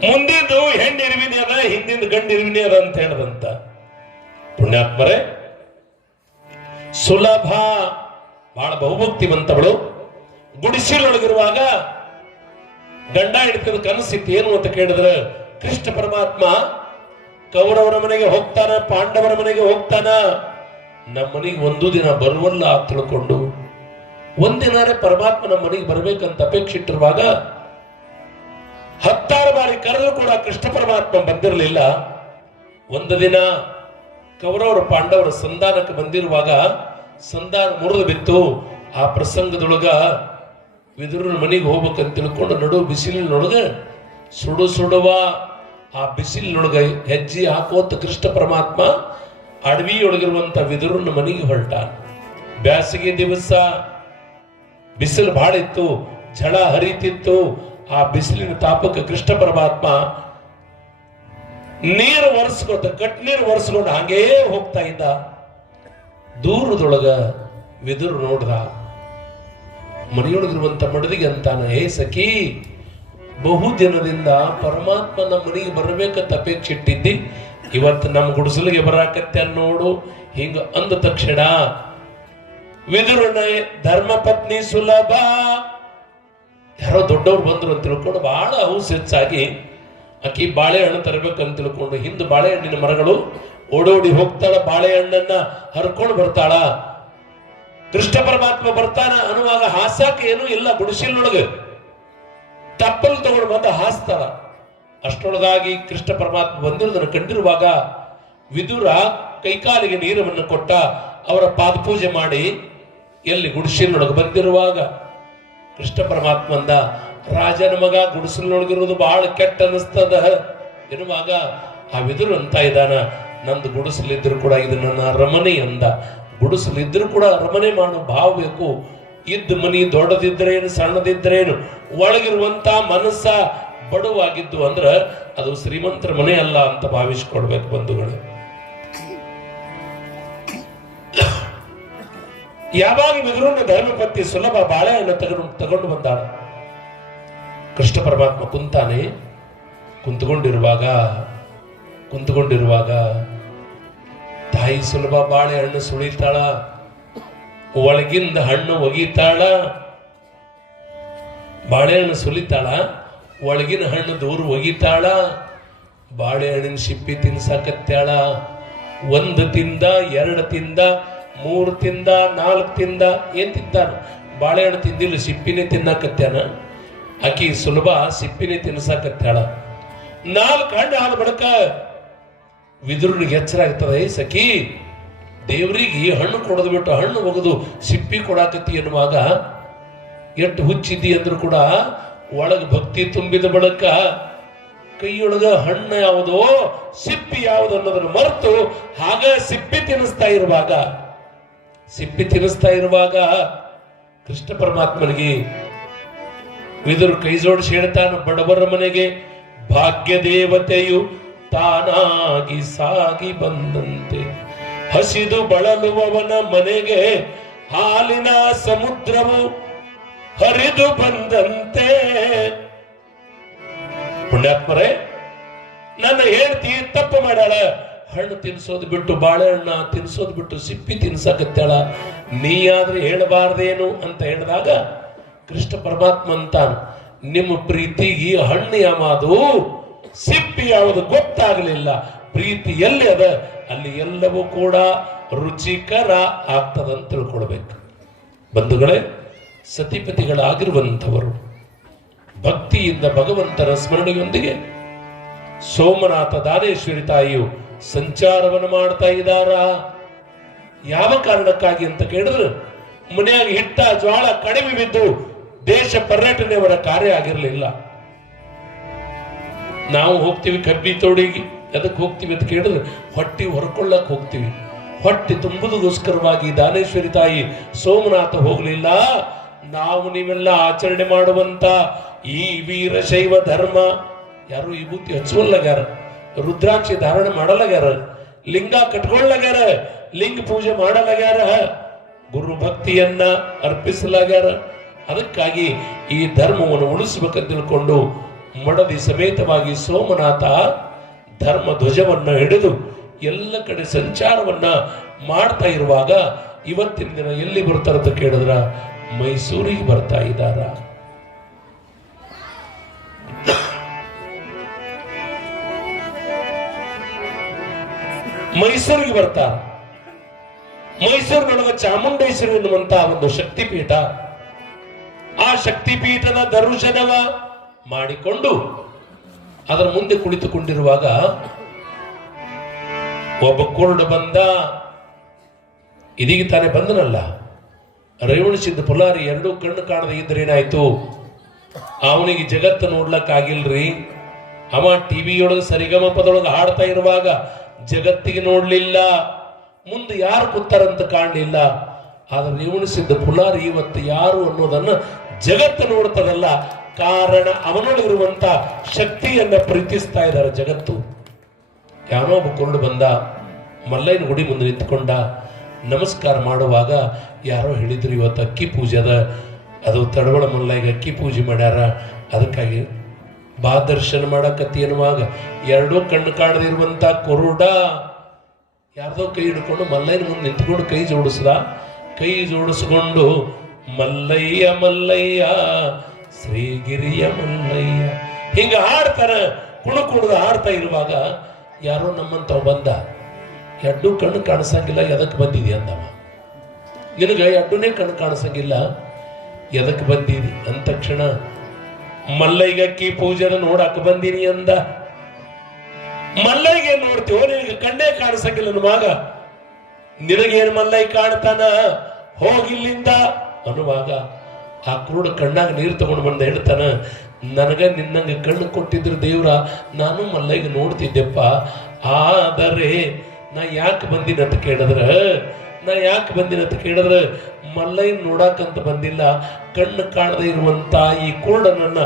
ಮುಂದಿದ್ದು ಹೆಣ್ಣು ಇರುವಿನಿ ಅದ, ಹಿಂದಿಂದ ಗಂಡು ಇರುವಿನಿ ಅದ ಅಂತ ಹೇಳದಂತ. ಪುಣ್ಯಾತ್ಮರೇ, ಸುಲಭ ಬಹಳ ಬಹುಭಕ್ತಿವಂತವಳು. ಗುಡಿಸಿಲೊಳಗಿರುವಾಗ ಗಂಡ ಹಿಡ್ಕೊಂಡು ಕನಸಿತ್ತು. ಏನು ಅಂತ ಕೇಳಿದ್ರೆ, ಕೃಷ್ಣ ಪರಮಾತ್ಮ ಕೌರವರ ಮನೆಗೆ ಹೋಗ್ತಾನ, ಪಾಂಡವರ ಮನೆಗೆ ಹೋಗ್ತಾನ, ನಮ್ಮ ಮನೆಗೆ ಒಂದು ದಿನ ಬರುವಲ್ಲ ಅಂತ ತಿಳ್ಕೊಂಡು ಒಂದಿನಾರೇ ಪರಮಾತ್ಮ ನಮ್ಮ ಮನೆಗೆ ಬರ್ಬೇಕಂತ ಅಪೇಕ್ಷೆ ಇಟ್ಟಿರುವಾಗ 10 ಬಾರಿ ಕರೆದು ಕೂಡ ಕೃಷ್ಣ ಪರಮಾತ್ಮ ಬಂದಿರಲಿಲ್ಲ. ಒಂದು ದಿನ ಕೌರವರು ಪಾಂಡವರ ಸಂಧಾನಕ್ಕೆ ಬಂದಿರುವಾಗ ಸಂಧಾನ ಮುರಿದು ಬಿತ್ತು. ಆ ಪ್ರಸಂಗದೊಳಗ ವಿದುರನ ಮನೆಗೆ ಹೋಗ್ಬೇಕಂತ ತಿಳ್ಕೊಂಡು ನಡು ಬಿಸಿಲಿನೊಳಗ ಸುಡುವ ಆ ಬಿಸಿಲಿನೊಳಗ ಹೆಜ್ಜೆ ಹಾಕೋತ ಕೃಷ್ಣ ಪರಮಾತ್ಮ ಅಡವಿಯೊಳಗಿರುವಂತ ವಿದುರನ ಮನೆಗೆ ಹೊರಟ. ಬ್ಯಾಸಿಗೆ ದಿವಸ ಬಿಸಿಲು ಬಹಳ ಇತ್ತು, ಝಳ ಹರಿತಿತ್ತು. ಆ ಬಿಸಿಲಿನ ತಾಪಕ್ಕೆ ಕೃಷ್ಣ ಪರಮಾತ್ಮ ನೀರು ಒರೆಸ್ಕೊತ ಕಟ್ನೀರು ಒರೆಸ್ಕೊಂಡು ಹಾಗೇ ಹೋಗ್ತಾ ಇದ್ದ. ದೂರದೊಳಗ ವಿದುರು ನೋಡ್ದ. ಮನೆಯೊಳಗಿರುವಂತ ಮಡದಿಗೆ ಅಂತಾನ, ಹೇ ಸಖಿ, ಬಹು ದಿನದಿಂದ ಪರಮಾತ್ಮನ ಮನೆಗೆ ಬರಬೇಕಂತ ಅಪೇಕ್ಷೆ ಇಟ್ಟಿದ್ದಿ, ಇವತ್ತು ನಮ್ಮ ಗುಡಿಸಲಿಗೆ ಬರಾಕತ್ತೆ ನೋಡು. ಹಿಂಗ ಅಂದ ತಕ್ಷಣ ವಿದುರನ ಧರ್ಮ ಪತ್ನಿ ಸುಲಭ, ಯಾರೋ ದೊಡ್ಡವ್ರು ಬಂದ್ರು ಅಂತ ತಿಳ್ಕೊಂಡು ಬಹಳ ಔಸ್ ಹೆಚ್ಚಾಗಿ ಆಕಿ ಬಾಳೆಹಣ್ಣು ತರಬೇಕಂತ ತಿಳ್ಕೊಂಡು ಹಿಂದೆ ಬಾಳೆಹಣ್ಣಿನ ಮರಗಳು ಓಡೋಡಿ ಹೋಗ್ತಾಳ, ಬಾಳೆಹಣ್ಣನ್ನ ಹರ್ಕೊಂಡು ಬರ್ತಾಳ. ಕೃಷ್ಣ ಪರಮಾತ್ಮ ಬರ್ತಾನ ಅನ್ನುವಾಗ ಹಾಸಾಕ ಏನೂ ಇಲ್ಲ, ಗುಡಿಸಿಲೊಳಗೆ ತಪ್ಪಲು ತಗೊಂಡು ಬಂದ ಹಾಸ್ತಾಳ. ಅಷ್ಟೊಳಗಾಗಿ ಕೃಷ್ಣ ಪರಮಾತ್ಮ ಬಂದಿರೋದನ್ನು ಕಂಡಿರುವಾಗ ವಿದುರ ಕೈಕಾಲಿಗೆ ನೀರವನ್ನು ಕೊಟ್ಟ, ಅವರ ಪಾದಪೂಜೆ ಮಾಡಿ ಎಲ್ಲಿ ಗುಡಿಸಿಲೊಳಗೆ ಬಂದಿರುವಾಗ ಕೃಷ್ಣ ಪರಮಾತ್ಮ ಅಂದ, ರಾಜನ ಮಗ ಗುಡಿಸಲೊಳಗಿರೋದು ಬಹಳ ಕೆಟ್ಟ ಅನಿಸ್ತದ ಎನ್ನುವಾಗ ಆ ವಿದುರು ಅಂತ ಇದ್ದಾನ, ನಂದು ಗುಡಿಸಲಿದ್ರು ಕೂಡ ಇದು ನನ್ನ ಅರಮನೆ ಅಂದ. ಗುಡಿಸಲಿದ್ರು ಕೂಡ ಅರಮನೆ ಮಾಡೋ ಭಾವ ಬೇಕು. ಇದ್ದ ಮನಿ ದೊಡ್ಡದಿದ್ರೇನು ಸಣ್ಣದಿದ್ರೇನು ಒಳಗಿರುವಂತ ಮನಸ್ಸ ಬಡವಾಗಿದ್ದು ಅಂದ್ರ ಅದು ಶ್ರೀಮಂತರ ಮನೆ ಅಲ್ಲ ಅಂತ ಭಾವಿಸ್ಕೊಡ್ಬೇಕು ಬಂಧುಗಳೇ. ಯಾವಾಗ ವಿದುರನ ಧರ್ಮಪತ್ನಿ ಸುಲಭ ಬಾಳೆಹಣ್ಣು ತಗೊಂಡು ಬಂದಾಳ, ಕೃಷ್ಣ ಪರಮಾತ್ಮ ಕುಂತಾನೆ. ಕುಂತ್ಕೊಂಡಿರುವಾಗ ತಾಯಿ ಸುಲಭ ಬಾಳೆಹಣ್ಣು ಸುಳಿತಾಳ, ಒಳಗಿಂದ ಹಣ್ಣು ಒಗಿತಾಳ. ಬಾಳೆಹಣ್ಣು ಸುಲಿತಾಳ, ಒಳಗಿನ ಹಣ್ಣು ದೂರ ಒಗಿತಾಳ. ಬಾಳೆಹಣ್ಣಿನ ಸಿಪ್ಪಿ ತಿನ್ಸಾಕತ್ಯಾಳ. 1 ತಿಂದ 2 ತಿಂದ 3 ತಿಂದ 4 ತಿಂದ. ಏನ್ ತಿಂತಾನ? ಬಾಳೆಹಣ್ಣು ತಿಂದಿಲ್ಲ, ಸಿಪ್ಪಿನೇ ತಿನ್ನಾಕತ್ಯಾನ. ಆಕಿ ಸುಲಭ ಸಿಪ್ಪಿನೇ ತಿನ್ಸಾಕತ್ಯಾಳ. 4 ಹಣ್ಣು ಆದ ಬಳಿಕ ವಿದುರನಿಗೆ ಎಚ್ಚರ ಆಗ್ತದೆ, ಸಖಿ ದೇವ್ರಿಗೆ ಹಣ್ಣು ಕೊಡೋದು ಬಿಟ್ಟು ಹಣ್ಣು ಒಗೆದು ಸಿಪ್ಪಿ ಕೊಡಾಕತ್ತಿ ಎನ್ನುವಾಗ ಎಷ್ಟು ಹುಚ್ಚಿದ್ದಿ ಅಂದ್ರೂ ಕೂಡ ಒಳಗ ಭಕ್ತಿ ತುಂಬಿದ ಬಳಿಕ ಕೈಯೊಳಗ ಹಣ್ಣು ಯಾವುದೋ ಸಿಪ್ಪಿ ಯಾವುದು ಅನ್ನೋದನ್ನು ಮರೆತು ಹಾಗ ಸಿಪ್ಪಿ ತಿನ್ನಿಸ್ತಾ ಇರುವಾಗ ಕೃಷ್ಣ ಪರಮಾತ್ಮನಿಗೆ ವಿದುರು ಕೈ ಜೋಡಿಸಿ ಹೇಳ್ತಾನ, ಬಡವರ ಮನೆಗೆ ಭಾಗ್ಯ ದೇವತೆಯು ತಾನಾಗಿ ಸಾಗಿ ಬಂದಂತೆ, ಹಸಿದು ಬಳಲುವವನ ಮನೆಗೆ ಹಾಲಿನ ಸಮುದ್ರವು ಹರಿದು ಬಂದಂತೆ. ಪುಣ್ಯಾತ್ಮರೇ, ನನ್ನ ಹೇಳ್ತಿ ತಪ್ಪು ಮಾಡ್ಯಾಳ. ಹಣ್ಣು ತಿನ್ಸೋದು ಬಿಟ್ಟು ಬಾಳೆಹಣ್ಣ ತಿನ್ಸೋದು ಬಿಟ್ಟು ಸಿಪ್ಪಿ ತಿನ್ಸಕತ್ತಾಳ. ನೀ ಆದ್ರೆ ಹೇಳಬಾರ್ದೇನು ಅಂತ ಹೇಳಿದಾಗ ಕೃಷ್ಣ ಪರಮಾತ್ಮ ಅಂತಾನ, ನಿಮ್ಮ ಪ್ರೀತಿಗೆ ಹಣ್ಣು ಯಾವುದು ಸಿಪ್ಪಿ ಯಾವುದು ಗೊತ್ತಾಗಲಿಲ್ಲ. ಪ್ರೀತಿ ಎಲ್ಲಿ ಅದ ಅಲ್ಲಿ ಎಲ್ಲವೂ ಕೂಡ ರುಚಿಕರ ಆಗ್ತದಂತ ತಿಳ್ಕೊಳ್ಬೇಕು. ಬಂಧುಗಳೇ, ಸತಿಪತಿಗಳಾಗಿರುವಂಥವರು ಭಕ್ತಿಯಿಂದ ಭಗವಂತನ ಸ್ಮರಣೆಯೊಂದಿಗೆ ಸೋಮನಾಥ ದಾನೇಶ್ವರಿ ತಾಯಿಯು ಸಂಚಾರವನ್ನು ಮಾಡ್ತಾ ಇದ್ದಾರ. ಯಾವ ಕಾರಣಕ್ಕಾಗಿ ಅಂತ ಕೇಳಿದ್ರೆ, ಮನೆಯಾಗಿ ಹಿಟ್ಟ ಜ್ವಾಳ ಕಡಿಮೆ ಬಿದ್ದು ದೇಶ ಪರ್ಯಟನೆ ಅವರ ಕಾರ್ಯ ಆಗಿರಲಿಲ್ಲ. ನಾವು ಹೋಗ್ತೀವಿ ಕಬ್ಬಿ ತೋಡಿಗೆ, ಅದಕ್ಕೆ ಹೋಗ್ತೀವಿ ಅಂತ ಕೇಳಿದ್ರೆ ಹೊಟ್ಟಿ ಹೊರಕೊಳ್ಳಕ್ ಹೋಗ್ತೀವಿ. ಹೊಟ್ಟೆ ತುಂಬುದಕ್ಕೋಸ್ಕರವಾಗಿ ದಾನೇಶ್ವರಿ ತಾಯಿ ಸೋಮನಾಥ ಹೋಗ್ಲಿಲ್ಲ. ನಾವು ನೀವೆಲ್ಲ ಆಚರಣೆ ಮಾಡುವಂತ ಈ ವೀರಶೈವ ಧರ್ಮ, ಯಾರು ವಿಭೂತಿ ಹಚ್ಚುವಲ್ಲಾಗ್ಯಾರ, ರುದ್ರಾಕ್ಷಿ ಧಾರಣೆ ಮಾಡಲಾಗ್ಯಾರ, ಲಿಂಗ ಕಟ್ಕೊಳ್ಳಾಗ್ಯಾರ, ಲಿಂಗ ಪೂಜೆ ಮಾಡಲಾಗ್ಯಾರ, ಗುರು ಭಕ್ತಿಯನ್ನ ಅರ್ಪಿಸಲಾಗ್ಯಾರ. ಅದಕ್ಕಾಗಿ ಈ ಧರ್ಮವನ್ನು ಉಳಿಸಬೇಕಂತ ತಿಳ್ಕೊಂಡು ಮಡದಿ ಸಮೇತವಾಗಿ ಸೋಮನಾಥ ಧರ್ಮ ಧ್ವಜವನ್ನ ಹಿಡಿದು ಎಲ್ಲ ಕಡೆ ಸಂಚಾರವನ್ನ ಮಾಡ್ತಾ ಇರುವಾಗ ಇವತ್ತಿನ ದಿನ ಎಲ್ಲಿ ಬರ್ತಾರಂತ ಕೇಳಿದ್ರ ಮೈಸೂರಿಗೆ ಬರ್ತಾ ಇದ್ದಾರ. ಮೈಸೂರಿಗೆ ಬರ್ತಾರ. ಮೈಸೂರಿನೊಳಗ ಚಾಮುಂಡೇಶ್ವರಿ ಎನ್ನುವಂತ ಒಂದು ಶಕ್ತಿಪೀಠ, ಆ ಶಕ್ತಿಪೀಠದ ದರ್ಶನವ ಮಾಡಿಕೊಂಡು ಅದರ ಮುಂದೆ ಕುಳಿತುಕೊಂಡಿರುವಾಗ ಒಬ್ಬ ಕುರುಡು ಬಂದ. ಇದೀಗ ತಾನೇ ಬಂದನಲ್ಲ, ರೇವಣಸಿದ್ದ ಪುಲಾರಿ 2 ಕಣ್ಣು ಕಾಣದ ಇದ್ರೇನಾಯ್ತು, ಅವನಿಗೆ ಜಗತ್ತು ನೋಡ್ಲಕ್ ಆಗಿಲ್ರಿ. ಅವ ಟಿವಿಯೊಳಗೆ ಸರಿಗಮಪದೊಳಗೆ ಹಾಡ್ತಾ ಇರುವಾಗ ಜಗತ್ತಿಗೆ ನೋಡ್ಲಿಲ್ಲ, ಮುಂದೆ ಯಾರು ಕೂತಾರಂತ ಕಾಣಲಿಲ್ಲ. ಆದ್ರೆ ರೇವಣಸಿದ್ದ ಪುಲಾರಿ ಇವತ್ತು ಯಾರು ಅನ್ನೋದನ್ನ ಜಗತ್ತು ನೋಡ್ತದಲ್ಲ, ಕಾರಣ ಅವನೊಳಗಿರುವಂತ ಶಕ್ತಿಯನ್ನ ಪ್ರೀತಿಸ್ತಾ ಇದ್ದಾರೆ ಜಗತ್ತು. ಯಾರೋ ಒಬ್ಬ ಕುರುಡು ಬಂದ, ಮಲ್ಲಯ್ಯನ ಗುಡಿ ಮುಂದೆ ನಿಂತ್ಕೊಂಡ, ನಮಸ್ಕಾರ ಮಾಡುವಾಗ ಯಾರೋ ಹೇಳಿದ್ರು ಇವತ್ತು ಅಕ್ಕಿ ಪೂಜೆ ಅದ, ಅದು ತಡವಳ ಮಲ್ಲಯ್ಯಗೆ ಅಕ್ಕಿ ಪೂಜೆ ಮಾಡ್ಯಾರ, ಅದಕ್ಕಾಗಿ ಬಾ ದರ್ಶನ ಮಾಡಕತ್ತಿ ಅನ್ನುವಾಗ ಎರಡೂ ಕಣ್ಣು ಕಾಣದಿರುವಂತ ಕುರುಡ ಯಾರ್ದೋ ಕೈ ಹಿಡ್ಕೊಂಡು ಮಲ್ಲಯ್ಯನ ಮುಂದೆ ನಿಂತ್ಕೊಂಡು ಕೈ ಜೋಡಿಸ್ದ. ಕೈ ಜೋಡಿಸ್ಕೊಂಡು ಮಲ್ಲಯ್ಯ ಮಲ್ಲಯ್ಯ ಶ್ರೀಗಿರಿಯ ಮಲ್ಲಯ್ಯ ಹಿಂಗ ಹಾಡ್ತಾರ. ಕುಣದ ಹಾಡ್ತಾ ಇರುವಾಗ ಯಾರೋ ನಮ್ಮಂತವ್ ಬಂದ, ಎಡ್ಡು ಕಣ್ಣು ಕಾಣಿಸಂಗಿಲ್ಲ, ಎದಕ್ಕೆ ಬಂದಿದಿ ಅಂದವ. ನಿನಗ ಎಡ್ಡುನೇ ಕಣ್ಣು ಕಾಣಿಸಂಗಿಲ್ಲ, ಎದಕ್ಕೆ ಬಂದಿದಿ ಅಂದ ತಕ್ಷಣ ಮಲ್ಲಯ್ಯಗೆ ಅಕ್ಕಿ ಪೂಜೆನ ನೋಡಾಕ ಬಂದೀನಿ ಅಂದ. ಮಲ್ಲಯ್ಯಗೆ ನೋಡ್ತೀವೋ, ನಿನಗೆ ಕಣ್ಣೇ ಕಾಣಿಸಂಗಿಲ್ಲ ಅನ್ನುವಾಗ ನಿನಗೇನು ಮಲ್ಲಯ್ಯ ಕಾಣ್ತಾನ, ಹೋಗಿಲ್ಲಿಂದ ಅನ್ನುವಾಗ ಆ ಕುರುಡ ಕಣ್ಣಾಗ ನೀರು ತಗೊಂಡು ಬಂದ ಹೇಳ್ತಾನ, ನನಗ ನಿನ್ನಂಗೆ ಕಣ್ಣು ಕೊಟ್ಟಿದ್ರು ದೇವ್ರ, ನಾನು ಮಲ್ಲಯ್ಯಗೆ ನೋಡ್ತಿದ್ದೆಪ್ಪ, ಆದರೆ ನಾ ಯಾಕೆ ಬಂದಿನ ಅಂತ ಕೇಳಿದ್ರ ಮಲ್ಲಯ್ಯ ನೋಡಾಕಂತ ಬಂದಿಲ್ಲ, ಕಣ್ಣು ಕಾಣದೇ ಇರುವಂತ ಈ ಕುರುಡನನ್ನ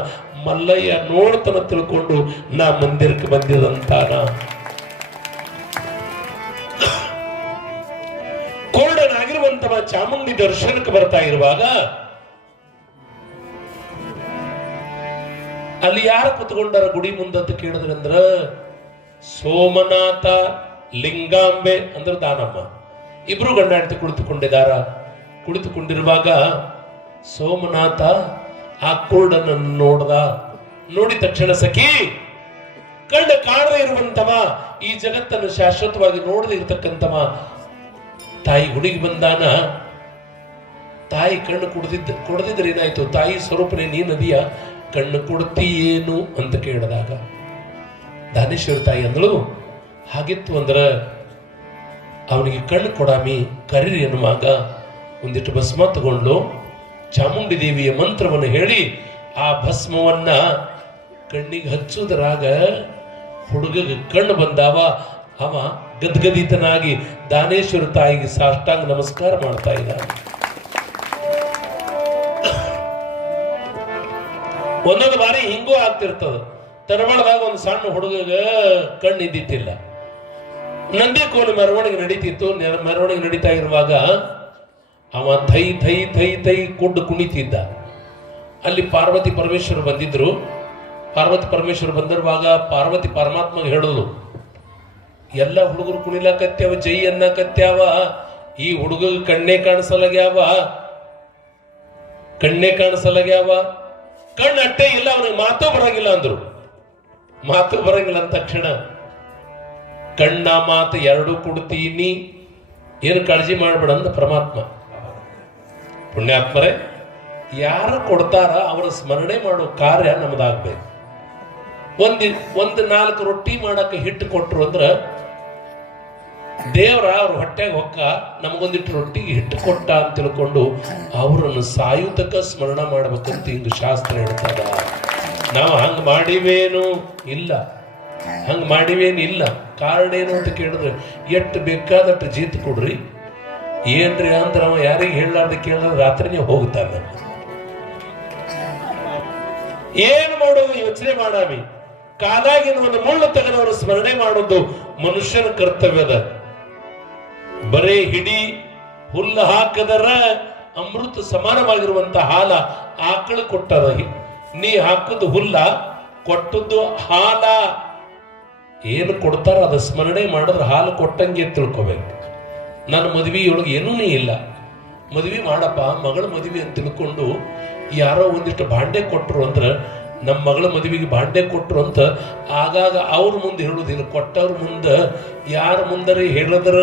ಮಲ್ಲಯ್ಯ ನೋಡ್ತನ ತಿಳ್ಕೊಂಡು ನಾ ಮಂದಿರಕ್ಕೆ ಬಂದಿದಂತಾನ. ಕುರುಡನಾಗಿರುವಂತವ ಚಾಮುಂಡಿ ದರ್ಶನಕ್ಕೆ ಬರ್ತಾ ಇರುವಾಗ ಅಲ್ಲಿ ಯಾರು ಕುತ್ಕೊಂಡಾರ ಗುಡಿ ಮುಂದಂತ ಕೇಳಿದ್ರಂದ್ರ ಸೋಮನಾಥ ಲಿಂಗಾಂಬೆ ಅಂದ್ರೆ ದಾನಮ್ಮ ಇಬ್ರು ಗಂಡ ಹೆಂಡತಿ ಕುಳಿತುಕೊಂಡಿರುವಾಗ ಸೋಮನಾಥ ಆ ಕುರುಡನನ್ನು ನೋಡಿದ ತಕ್ಷಣ ಸಖಿ, ಕಣ್ಣು ಕಾಣದೇ ಇರುವಂತವ, ಈ ಜಗತ್ತನ್ನು ಶಾಶ್ವತವಾಗಿ ನೋಡದೇ ಇರತಕ್ಕಂತವ ತಾಯಿ ಗುಡಿಗೆ ಬಂದಾನ. ತಾಯಿ ಕಣ್ಣು ಕೊಡದಿದ್ರೆ ಏನಾಯ್ತು, ತಾಯಿ ಸ್ವರೂಪನೇ ನೀ ನದಿಯ ಕಣ್ಣು ಕೊಡ್ತಿ ಏನು ಅಂತ ಕೇಳಿದಾಗ ದಾನೇಶ್ವರ ತಾಯಿ ಅಂದಳು, ಹಾಗಿತ್ತು ಅಂದ್ರ ಅವನಿಗೆ ಕಣ್ಣು ಕೊಡಾಮಿ ಕರೀರಿ ಅನ್ನುವಾಗ ಒಂದಿಟ್ಟು ಭಸ್ಮ ತಗೊಂಡು ಚಾಮುಂಡಿ ದೇವಿಯ ಮಂತ್ರವನ್ನು ಹೇಳಿ ಆ ಭಸ್ಮವನ್ನ ಕಣ್ಣಿಗೆ ಹಚ್ಚುವುದರಾಗ ಹುಡುಗಗೆ ಕಣ್ಣು ಬಂದಾವ. ಅವ ಗದ್ಗದಿತನಾಗಿ ದಾನೇಶ್ವರ ತಾಯಿಗೆ ಸಾಷ್ಟಾಂಗ ನಮಸ್ಕಾರ ಮಾಡ್ತಾ ಇದ್ದ. ಒಂದೊಂದು ಬಾರಿ ಹಿಂಗೂ ಆಗ್ತಿರ್ತದ. ತರಬಳದಾಗ ಒಂದು ಸಣ್ಣ ಹುಡುಗಗ ಕಣ್ಣಿದ್ದಿತ್ತಿಲ್ಲ, ನಂದಿ ಕೋಲು ಮೆರವಣಿಗೆ ನಡೀತಿತ್ತು. ಮೆರವಣಿಗೆ ನಡೀತಾ ಇರುವಾಗ ಅವ ಥೈ ಥೈ ಥೈ ಥೈ ಕುಡ್ಡು ಕುಣಿತಿದ್ದ. ಅಲ್ಲಿ ಪಾರ್ವತಿ ಪರಮೇಶ್ವರ ಬಂದಿದ್ರು. ಪಾರ್ವತಿ ಪರಮೇಶ್ವರ ಬಂದಿರುವಾಗ ಪಾರ್ವತಿ ಪರಮಾತ್ಮಗೆ ಹೇಳಿದ್ರು, ಎಲ್ಲ ಹುಡುಗರು ಕುಣಿಲಾಕತ್ಯಾವ, ಜೈ ಅನ್ನಕತ್ಯಾವ, ಈ ಹುಡುಗ ಕಣ್ಣೇ ಕಾಣಿಸಲಾಗ್ಯಾವ, ಕಣ್ಣು ಅಟ್ಟೆ ಇಲ್ಲ, ಅವನಿಗೆ ಮಾತು ಬರಂಗಿಲ್ಲ ಅಂದ್ರು. ಮಾತು ಬರಂಗಿಲ್ಲ ಅಂದ ತಕ್ಷಣ ಕಣ್ಣ ಮಾತು ಎರಡೂ ಕೊಡ್ತೀನಿ, ಏನು ಕಾಳಜಿ ಮಾಡ್ಬೇಡ ಅಂದ ಪರಮಾತ್ಮ. ಪುಣ್ಯಾತ್ಮರೇ, ಯಾರು ಕೊಡ್ತಾರ ಅವರ ಸ್ಮರಣೆ ಮಾಡೋ ಕಾರ್ಯ ನಮ್ದಾಗ್ಬೇಕು. ಒಂದು 4 ರೊಟ್ಟಿ ಮಾಡಕ್ಕೆ ಹಿಟ್ಟು ಕೊಟ್ರು ಅಂದ್ರ ದೇವರ ಅವ್ರ ಹೊಟ್ಟೆಗೆ ಹೊಕ್ಕ ನಮಗೊಂದಿಟ್ಟು ರೊಟ್ಟಿಗೆ ಹಿಟ್ಟು ಕೊಟ್ಟ ಅಂತ ತಿಳ್ಕೊಂಡು ಅವರನ್ನು ಸಾಯುತಕ ಸ್ಮರಣ ಮಾಡ್ಬೇಕಂತ ಹಿಂಗ ಶಾಸ್ತ್ರ ಹೇಳ್ತದ. ನಾವು ಹಂಗ ಮಾಡಿವೇನು ಇಲ್ಲ. ಕಾರಣ ಏನು ಅಂತ ಕೇಳಿದ್ರೆ ಎಷ್ಟು ಬೇಕಾದಷ್ಟು ಜೀತ್ ಕೊಡ್ರಿ, ಏನ್ರಿ ಅಂದ್ರೆ ಅವ ಯಾರಿಗೆ ಹೇಳಲಾರ್ದ ಕೇಳಿದ್ರೆ ರಾತ್ರಿನೇ ಹೋಗ್ತಾನೆ. ಏನ್ ಮಾಡೋದು ಯೋಚನೆ ಮಾಡಾಮಿ. ಕಾಲಾಗಿನ ಒಂದು ಮುಳ್ಳು ತೆಗೆದವರು ಸ್ಮರಣೆ ಮಾಡೋದು ಮನುಷ್ಯನ ಕರ್ತವ್ಯದ. ಬರೇ ಹಿಡಿ ಹುಲ್ಲು ಹಾಕದರ ಅಮೃತ ಸಮಾನವಾಗಿರುವಂತ ಹಾಲ ಆಕಳ ಕೊಟ್ಟದ. ನೀ ಹಾಕುದು ಹುಲ್ಲ, ಕೊಟ್ಟದ್ದು ಹಾಲ. ಏನು ಕೊಡ್ತಾರ ಅದ ಸ್ಮರಣೆ ಮಾಡಿದ್ರೆ ಹಾಲು ಕೊಟ್ಟಂಗೆ ತಿಳ್ಕೊಬೇಕು. ನನ್ನ ಮದುವೆಯೊಳಗೆ ಏನೂ ಇಲ್ಲ, ಮದುವೆ ಮಾಡಪ್ಪ, ಮಗಳ ಮದುವೆ ಅಂತ ತಿಳ್ಕೊಂಡು ಯಾರೋ ಒಂದಿಷ್ಟು ಬಾಂಡೆ ಕೊಟ್ಟರು ಅಂದ್ರೆ ನಮ್ಮ ಮಗಳ ಮದುವೆಗೆ ಬಾಂಡೆ ಕೊಟ್ಟರು ಅಂತ ಆಗಾಗ ಅವ್ರ ಮುಂದೆ ಹೇಳುವುದಿಲ್ಲ. ಕೊಟ್ಟವ್ರ ಮುಂದೆ ಯಾರ ಮುಂದರೆ ಹೇಳಿದ್ರ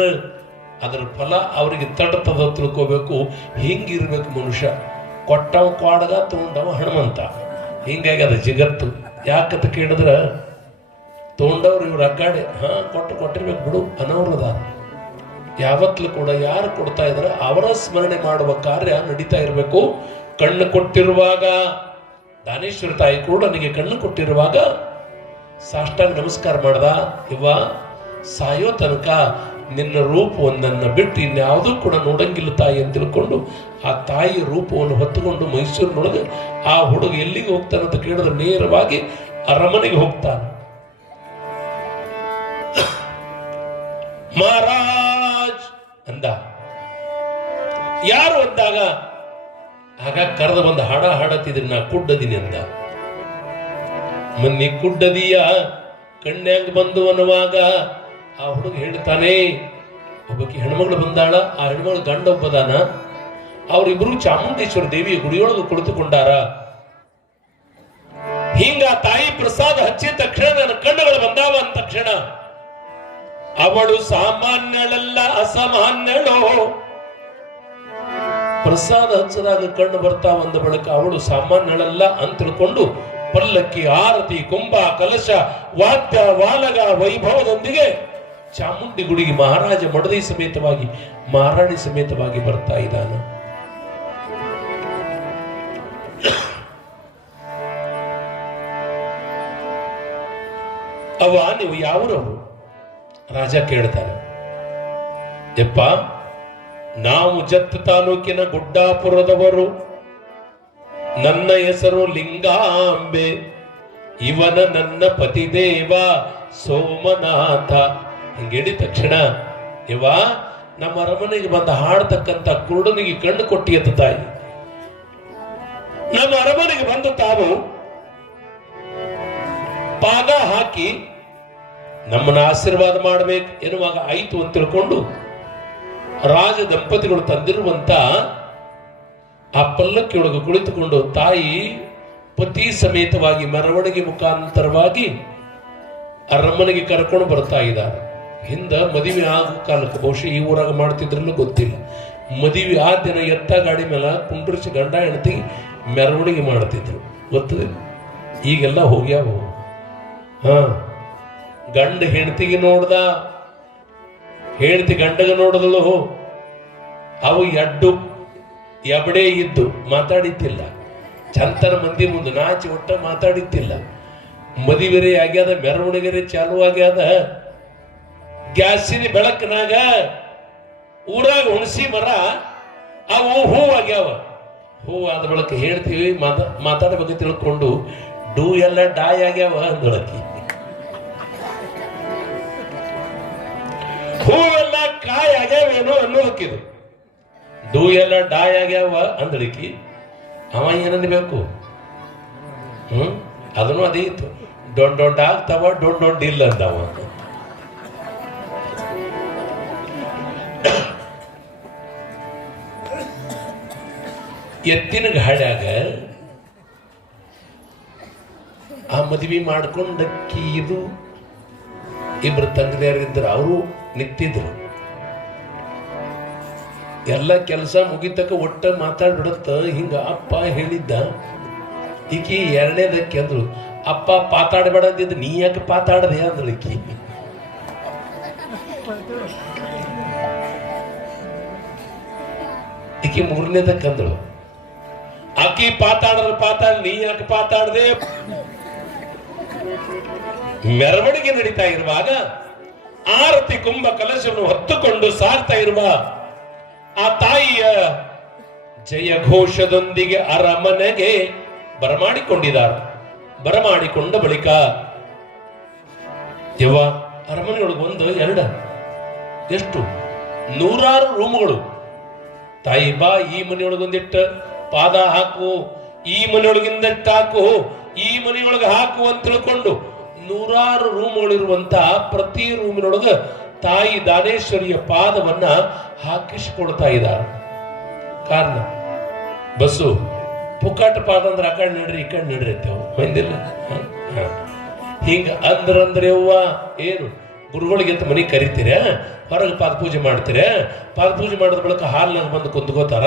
ಅದರ ಫಲ ಅವರಿಗೆ ತಡ್ತದ ತಿಳ್ಕೋಬೇಕು. ಹಿಂಗಿರ್ಬೇಕು ಮನುಷ್ಯ. ಕೊಟ್ಟವ ಕ್ವಾಡಗ, ತಗೊಂಡವ ಹನುಮಂತ. ಹಿಂಗಾಗಿ ಅದ ಜಗತ್ತು. ಯಾಕಂತ ಕೇಳಿದ್ರ ತಗೊಂಡವ್ರು ಇವ್ರು ಅಗ್ಗಾಡೆ ಕೊಟ್ಟಿರ್ಬೇಕು ಬಿಡು ಅನ್ನೋರದ. ಯಾವತ್ತೂ ಕೂಡ ಯಾರು ಕೊಡ್ತಾ ಇದಾರ ಅವರ ಸ್ಮರಣೆ ಮಾಡುವ ಕಾರ್ಯ ನಡೀತಾ ಇರಬೇಕು. ಕಣ್ಣು ಕೊಟ್ಟಿರುವಾಗ ದಾನೇಶ್ವರ ತಾಯಿ ಕೂಡ ನನಗೆ ಕಣ್ಣು ಕೊಟ್ಟಿರುವಾಗ ಸಾಷ್ಟಾಂಗ ನಮಸ್ಕಾರ ಮಾಡ್ದ. ಇವ ಸಾಯೋ ತನಕ ನಿನ್ನ ರೂಪವೊಂದನ್ನು ಬಿಟ್ಟು ಇನ್ಯಾವುದೂ ಕೂಡ ನೋಡಂಗಿಲ್ಲ ತಾಯಿ ಅಂತ ತಿಳ್ಕೊಂಡು ಆ ತಾಯಿಯ ರೂಪವನ್ನು ಹೊತ್ತುಕೊಂಡು ಮೈಸೂರಿನೊಳಗೆ ಆ ಹುಡುಗ ಎಲ್ಲಿಗೆ ಹೋಗ್ತಾನೆ ಅಂತ ಕೇಳಿದ್ರೆ ನೇರವಾಗಿ ಅರಮನೆಗೆ ಹೋಗ್ತಾನೆ. ಮಹಾರಾಜ್ ಅಂದ. ಯಾರು ಅಂದಾಗ ಆಗ ಕರೆದ ಒಂದು ಹಾಡ ಹಾಡತ್ತಿದ್ರಿ, ನಾ ಕುಡ್ಡದಿನಿ ಅಂದ. ಮನ್ನಿ ಕುಡ್ಡದಿಯ ಕಣ್ಣ್ಯಾಂಗ ಬಂದು ಅನ್ನುವಾಗ ಆ ಹುಡುಗ ಹೇಳ್ತಾನೆ, ಒಬ್ಬಕ್ಕೆ ಹೆಣ್ಮಗಳು ಬಂದಾಳ, ಆ ಹೆಣ್ಮಗಳು ಗಂಡ ಒಬ್ಬದಾನ, ಅವರಿಬ್ರು ಚಾಮುಂಡೇಶ್ವರಿ ದೇವಿಯ ಗುಡಿಯೊಳಗೆ ಕುಳಿತುಕೊಂಡಾರ. ಹಿಂಗ ತಾಯಿ ಪ್ರಸಾದ ಹಚ್ಚಿದ ತಕ್ಷಣ ನನ್ನ ಕಣ್ಣುಗಳು ಬಂದಾವ ಅಂದ ತಕ್ಷಣ ಅವಳು ಸಾಮಾನ್ಯಳಲ್ಲ ಅಸಾಮಾನ್ಯಳು. ಪ್ರಸಾದ ಹಚ್ಚದಾಗ ಕಣ್ಣು ಬರ್ತಾವ ಅಂದ ಬಳಿಕ ಅವಳು ಸಾಮಾನ್ಯಳಲ್ಲ ಅಂತ ತಿಳ್ಕೊಂಡು ಪಲ್ಲಕ್ಕಿ, ಆರತಿ, ಕುಂಭ, ಕಲಶ, ವಾದ್ಯ, ವಾಲಗ ವೈಭವದೊಂದಿಗೆ ಚಾಮುಂಡಿ ಗುಡಿಗೆ ಮಹಾರಾಜ ಮಡದಿ ಸಮೇತವಾಗಿ ಮಹಾರಾಣಿ ಸಮೇತವಾಗಿ ಬರ್ತಾ ಇದ್ದಾನ. ಅವ ನೀವು ಯಾವರವರು? ರಾಜ ಕೇಳ್ತಾನೆ. ಯಪ್ಪ, ನಾವು ಜತ್ ತಾಲೂಕಿನ ಗುಡ್ಡಾಪುರದವರು, ನನ್ನ ಹೆಸರು ಲಿಂಗಾಂಬೆ, ಇವನ ನನ್ನ ಪತಿದೇವ ಸೋಮನಾಥ. ಹಿಂಗೇಳಿ ತಕ್ಷಣ ಇವ ನಮ್ಮ ಅರಮನೆಗೆ ಬಂದ ಹಾಡ್ತಕ್ಕಂಥ ಕುರುಡನಿಗೆ ಕಣ್ಣು ಕೊಟ್ಟಿಯತ್ತ ತಾಯಿ. ನಮ್ಮ ಅರಮನೆಗೆ ಬಂದು ತಾವು ಪಾದ ಹಾಕಿ ನಮ್ಮನ್ನ ಆಶೀರ್ವಾದ ಮಾಡಬೇಕು ಎನ್ನುವಾಗ ಆಯ್ತು ಅಂತ ತಿಳ್ಕೊಂಡು ರಾಜ ದಂಪತಿಗಳು ತಂದಿರುವಂತ ಆ ಪಲ್ಲಕ್ಕಿಯೊಳಗೆ ಕುಳಿತುಕೊಂಡು ತಾಯಿ ಪತಿ ಸಮೇತವಾಗಿ ಮೆರವಣಿಗೆ ಮುಖಾಂತರವಾಗಿ ಅರಮನೆಗೆ ಕರ್ಕೊಂಡು ಬರ್ತಾ ಇದ್ದಾರೆ. ಹಿಂದ ಮದುವೆ ಆಗೋ ಕಾಲಕ್ಕೆ ಬಹುಶಃ ಈ ಊರಾಗ ಮಾಡ್ತಿದ್ರಲ್ಲೂ ಗೊತ್ತಿಲ್ಲ. ಮದುವೆ ಆ ದಿನ ಎತ್ತ ಗಾಡಿ ಮೇಲೆ ಕುಂಡ್ರಿಸಿ ಗಂಡ ಹೆಂಡತಿ ಮೆರವಣಿಗೆ ಮಾಡ್ತಿದ್ರು, ಗೊತ್ತದೆ. ಈಗೆಲ್ಲ ಹೋಗ್ಯಾವ. ಗಂಡ ಹೆಂಡತಿಗೆ ನೋಡ್ದ, ಹೆಂಡತಿ ಗಂಡಗೆ ನೋಡಿದಳು. ಅವು ಎಬಡೆ ಇದ್ದು ಮಾತಾಡಿದ್ದಿಲ್ಲ. ಚಂತನ ಮಂದಿ ಮುಂದೆ ನಾಚಿ ಒಟ್ಟ ಮಾತಾಡಿದ್ದಿಲ್ಲ. ಮದುವೆರೆ ಆಗ್ಯಾದ, ಮೆರವಣಿಗೆರೆ ಚಾಲು ಆಗ್ಯಾದ. ಗ್ಯಾಸಿನ ಬೆಳಕಿನಾಗ ಊರಾಗ ಹುಣಸಿ ಮರ ಅವು ಹೂ ಆಗ್ಯಾವ. ಹೂ ಆದ ಬೆಳಕ ಹೇಳ್ತೀವಿ ಮಾತಾಡಬೇಕು ತಿಳ್ಕೊಂಡು ಡೂ ಎಲ್ಲ ಡಾಯ್ ಆಗ್ಯಾವ ಅಂದಳಕಿ. ಹೂವೆಲ್ಲ ಕಾಯಿ ಆಗ್ಯಾವೇನೋ ಅನ್ನೋದಕ್ಕಿದು. ಡೂ ಎಲ್ಲ ಡಾಯ್ ಆಗ್ಯಾವ ಅಂದಳಿಕಿ. ಅವ ಏನನ್ಬೇಕು? ಅದನ್ನು ಅದೇ ಇತ್ತು. ಡೊಂಡ್ ಆಗ್ತಾವ, ಡೊಂಡ್ ಇಲ್ಲ ಅಂದವ. ಎತ್ತಿನ ಗಾಡ್ಯಾಗ ಆ ಮದುವೆ ಮಾಡ್ಕೊಂಡಕ್ಕಿ ಇದು ಇಬ್ರು ತಂಗದಿಯರಿದ್ರು, ಅವರು ನಿಂತಿದ್ರು. ಎಲ್ಲ ಕೆಲಸ ಮುಗಿತಕ್ಕ ಒಟ್ಟ ಮಾತಾಡ್ಬಿಡತ್ತ. ಹಿಂಗ ಅಪ್ಪ ಹೇಳಿದ್ದ. ಈಕಿ ಎರಡನೇದಕ್ಕೆ ಅಂದ್ರು, ಅಪ್ಪ ಪಾತಾಡ್ಬೇಡ ಅಂದಿದ್ದು, ನೀ ಯಾಕೆ ಪಾತಾಡದೆ ಅಂದಳು ಈಕಿ. ಈಕಿ ಮೂರನೇದಕ್ಕೆ ಅಂದಳು, ಆಕಿ ಪಾತಾಡ ನೀ ಯಾಕೆ ಪಾತಾಡದೆ. ಮೆರವಣಿಗೆ ನಡೀತಾ ಇರುವಾಗ ಆರತಿ ಕುಂಭ ಕಲಶವನ್ನು ಹೊತ್ತುಕೊಂಡು ಸಾಗ್ತಾ ಇರುವ ಆ ತಾಯಿಯ ಜಯಘೋಷದೊಂದಿಗೆ ಅರಮನೆಗೆ ಬರಮಾಡಿಕೊಂಡಿದ್ದಾರೆ. ಬರಮಾಡಿಕೊಂಡ ಬಳಿಕ ಯವ್ವ ಅರಮನೆಯೊಳಗೆ ಒಂದು ಎರಡು ಎಷ್ಟು 100 ರೂಮುಗಳು. ತಾಯಿ ಬಾ, ಈ ಮನೆಯೊಳಗೊಂದಿಟ್ಟು ಪಾದ ಹಾಕು, ಈ ಮನೆಯೊಳಗಿಂದಟ್ಟು ಹಾಕು, ಈ ಮನೆಯೊಳಗೆ ಹಾಕು ಅಂತ ತಿಳ್ಕೊಂಡು 100 ರೂಮ್ಗಳಿರುವಂತ ಪ್ರತಿ ರೂಮಿನೊಳಗ ತಾಯಿ ದಾನೇಶ್ವರಿಯ ಪಾದವನ್ನ ಹಾಕಿಸಿಕೊಳ್ತಾ ಇದ್ದಾರೆ. ಕಾರಣ ಬಸ್ಸು ಪುಕ್ಕಾಟ ಪಾದ ಅಂದ್ರೆ ಆ ಕಡೆ ನಡ್ರಿ ಈ ಕಡೆ ನಡ್ರಿ ಅಂತೇವ್ ಬಂದಿಲ್ಲ. ಹಿಂಗ ಅಂದ್ರಂದ್ರೆ ಅವ್ವ ಏನು ಗುರುಗಳಿಗೆ ಅಂತ ಮನೆಗೆ ಕರಿತೀರ, ಹೊರಗೆ ಪಾದ ಪೂಜೆ ಮಾಡ್ತೀರ. ಪಾದ ಪೂಜೆ ಮಾಡಿದ ಬಳಿಕ ಹಾಲ್ನಾಗ ಬಂದು ಕುಂತ್ಕೋತಾರ,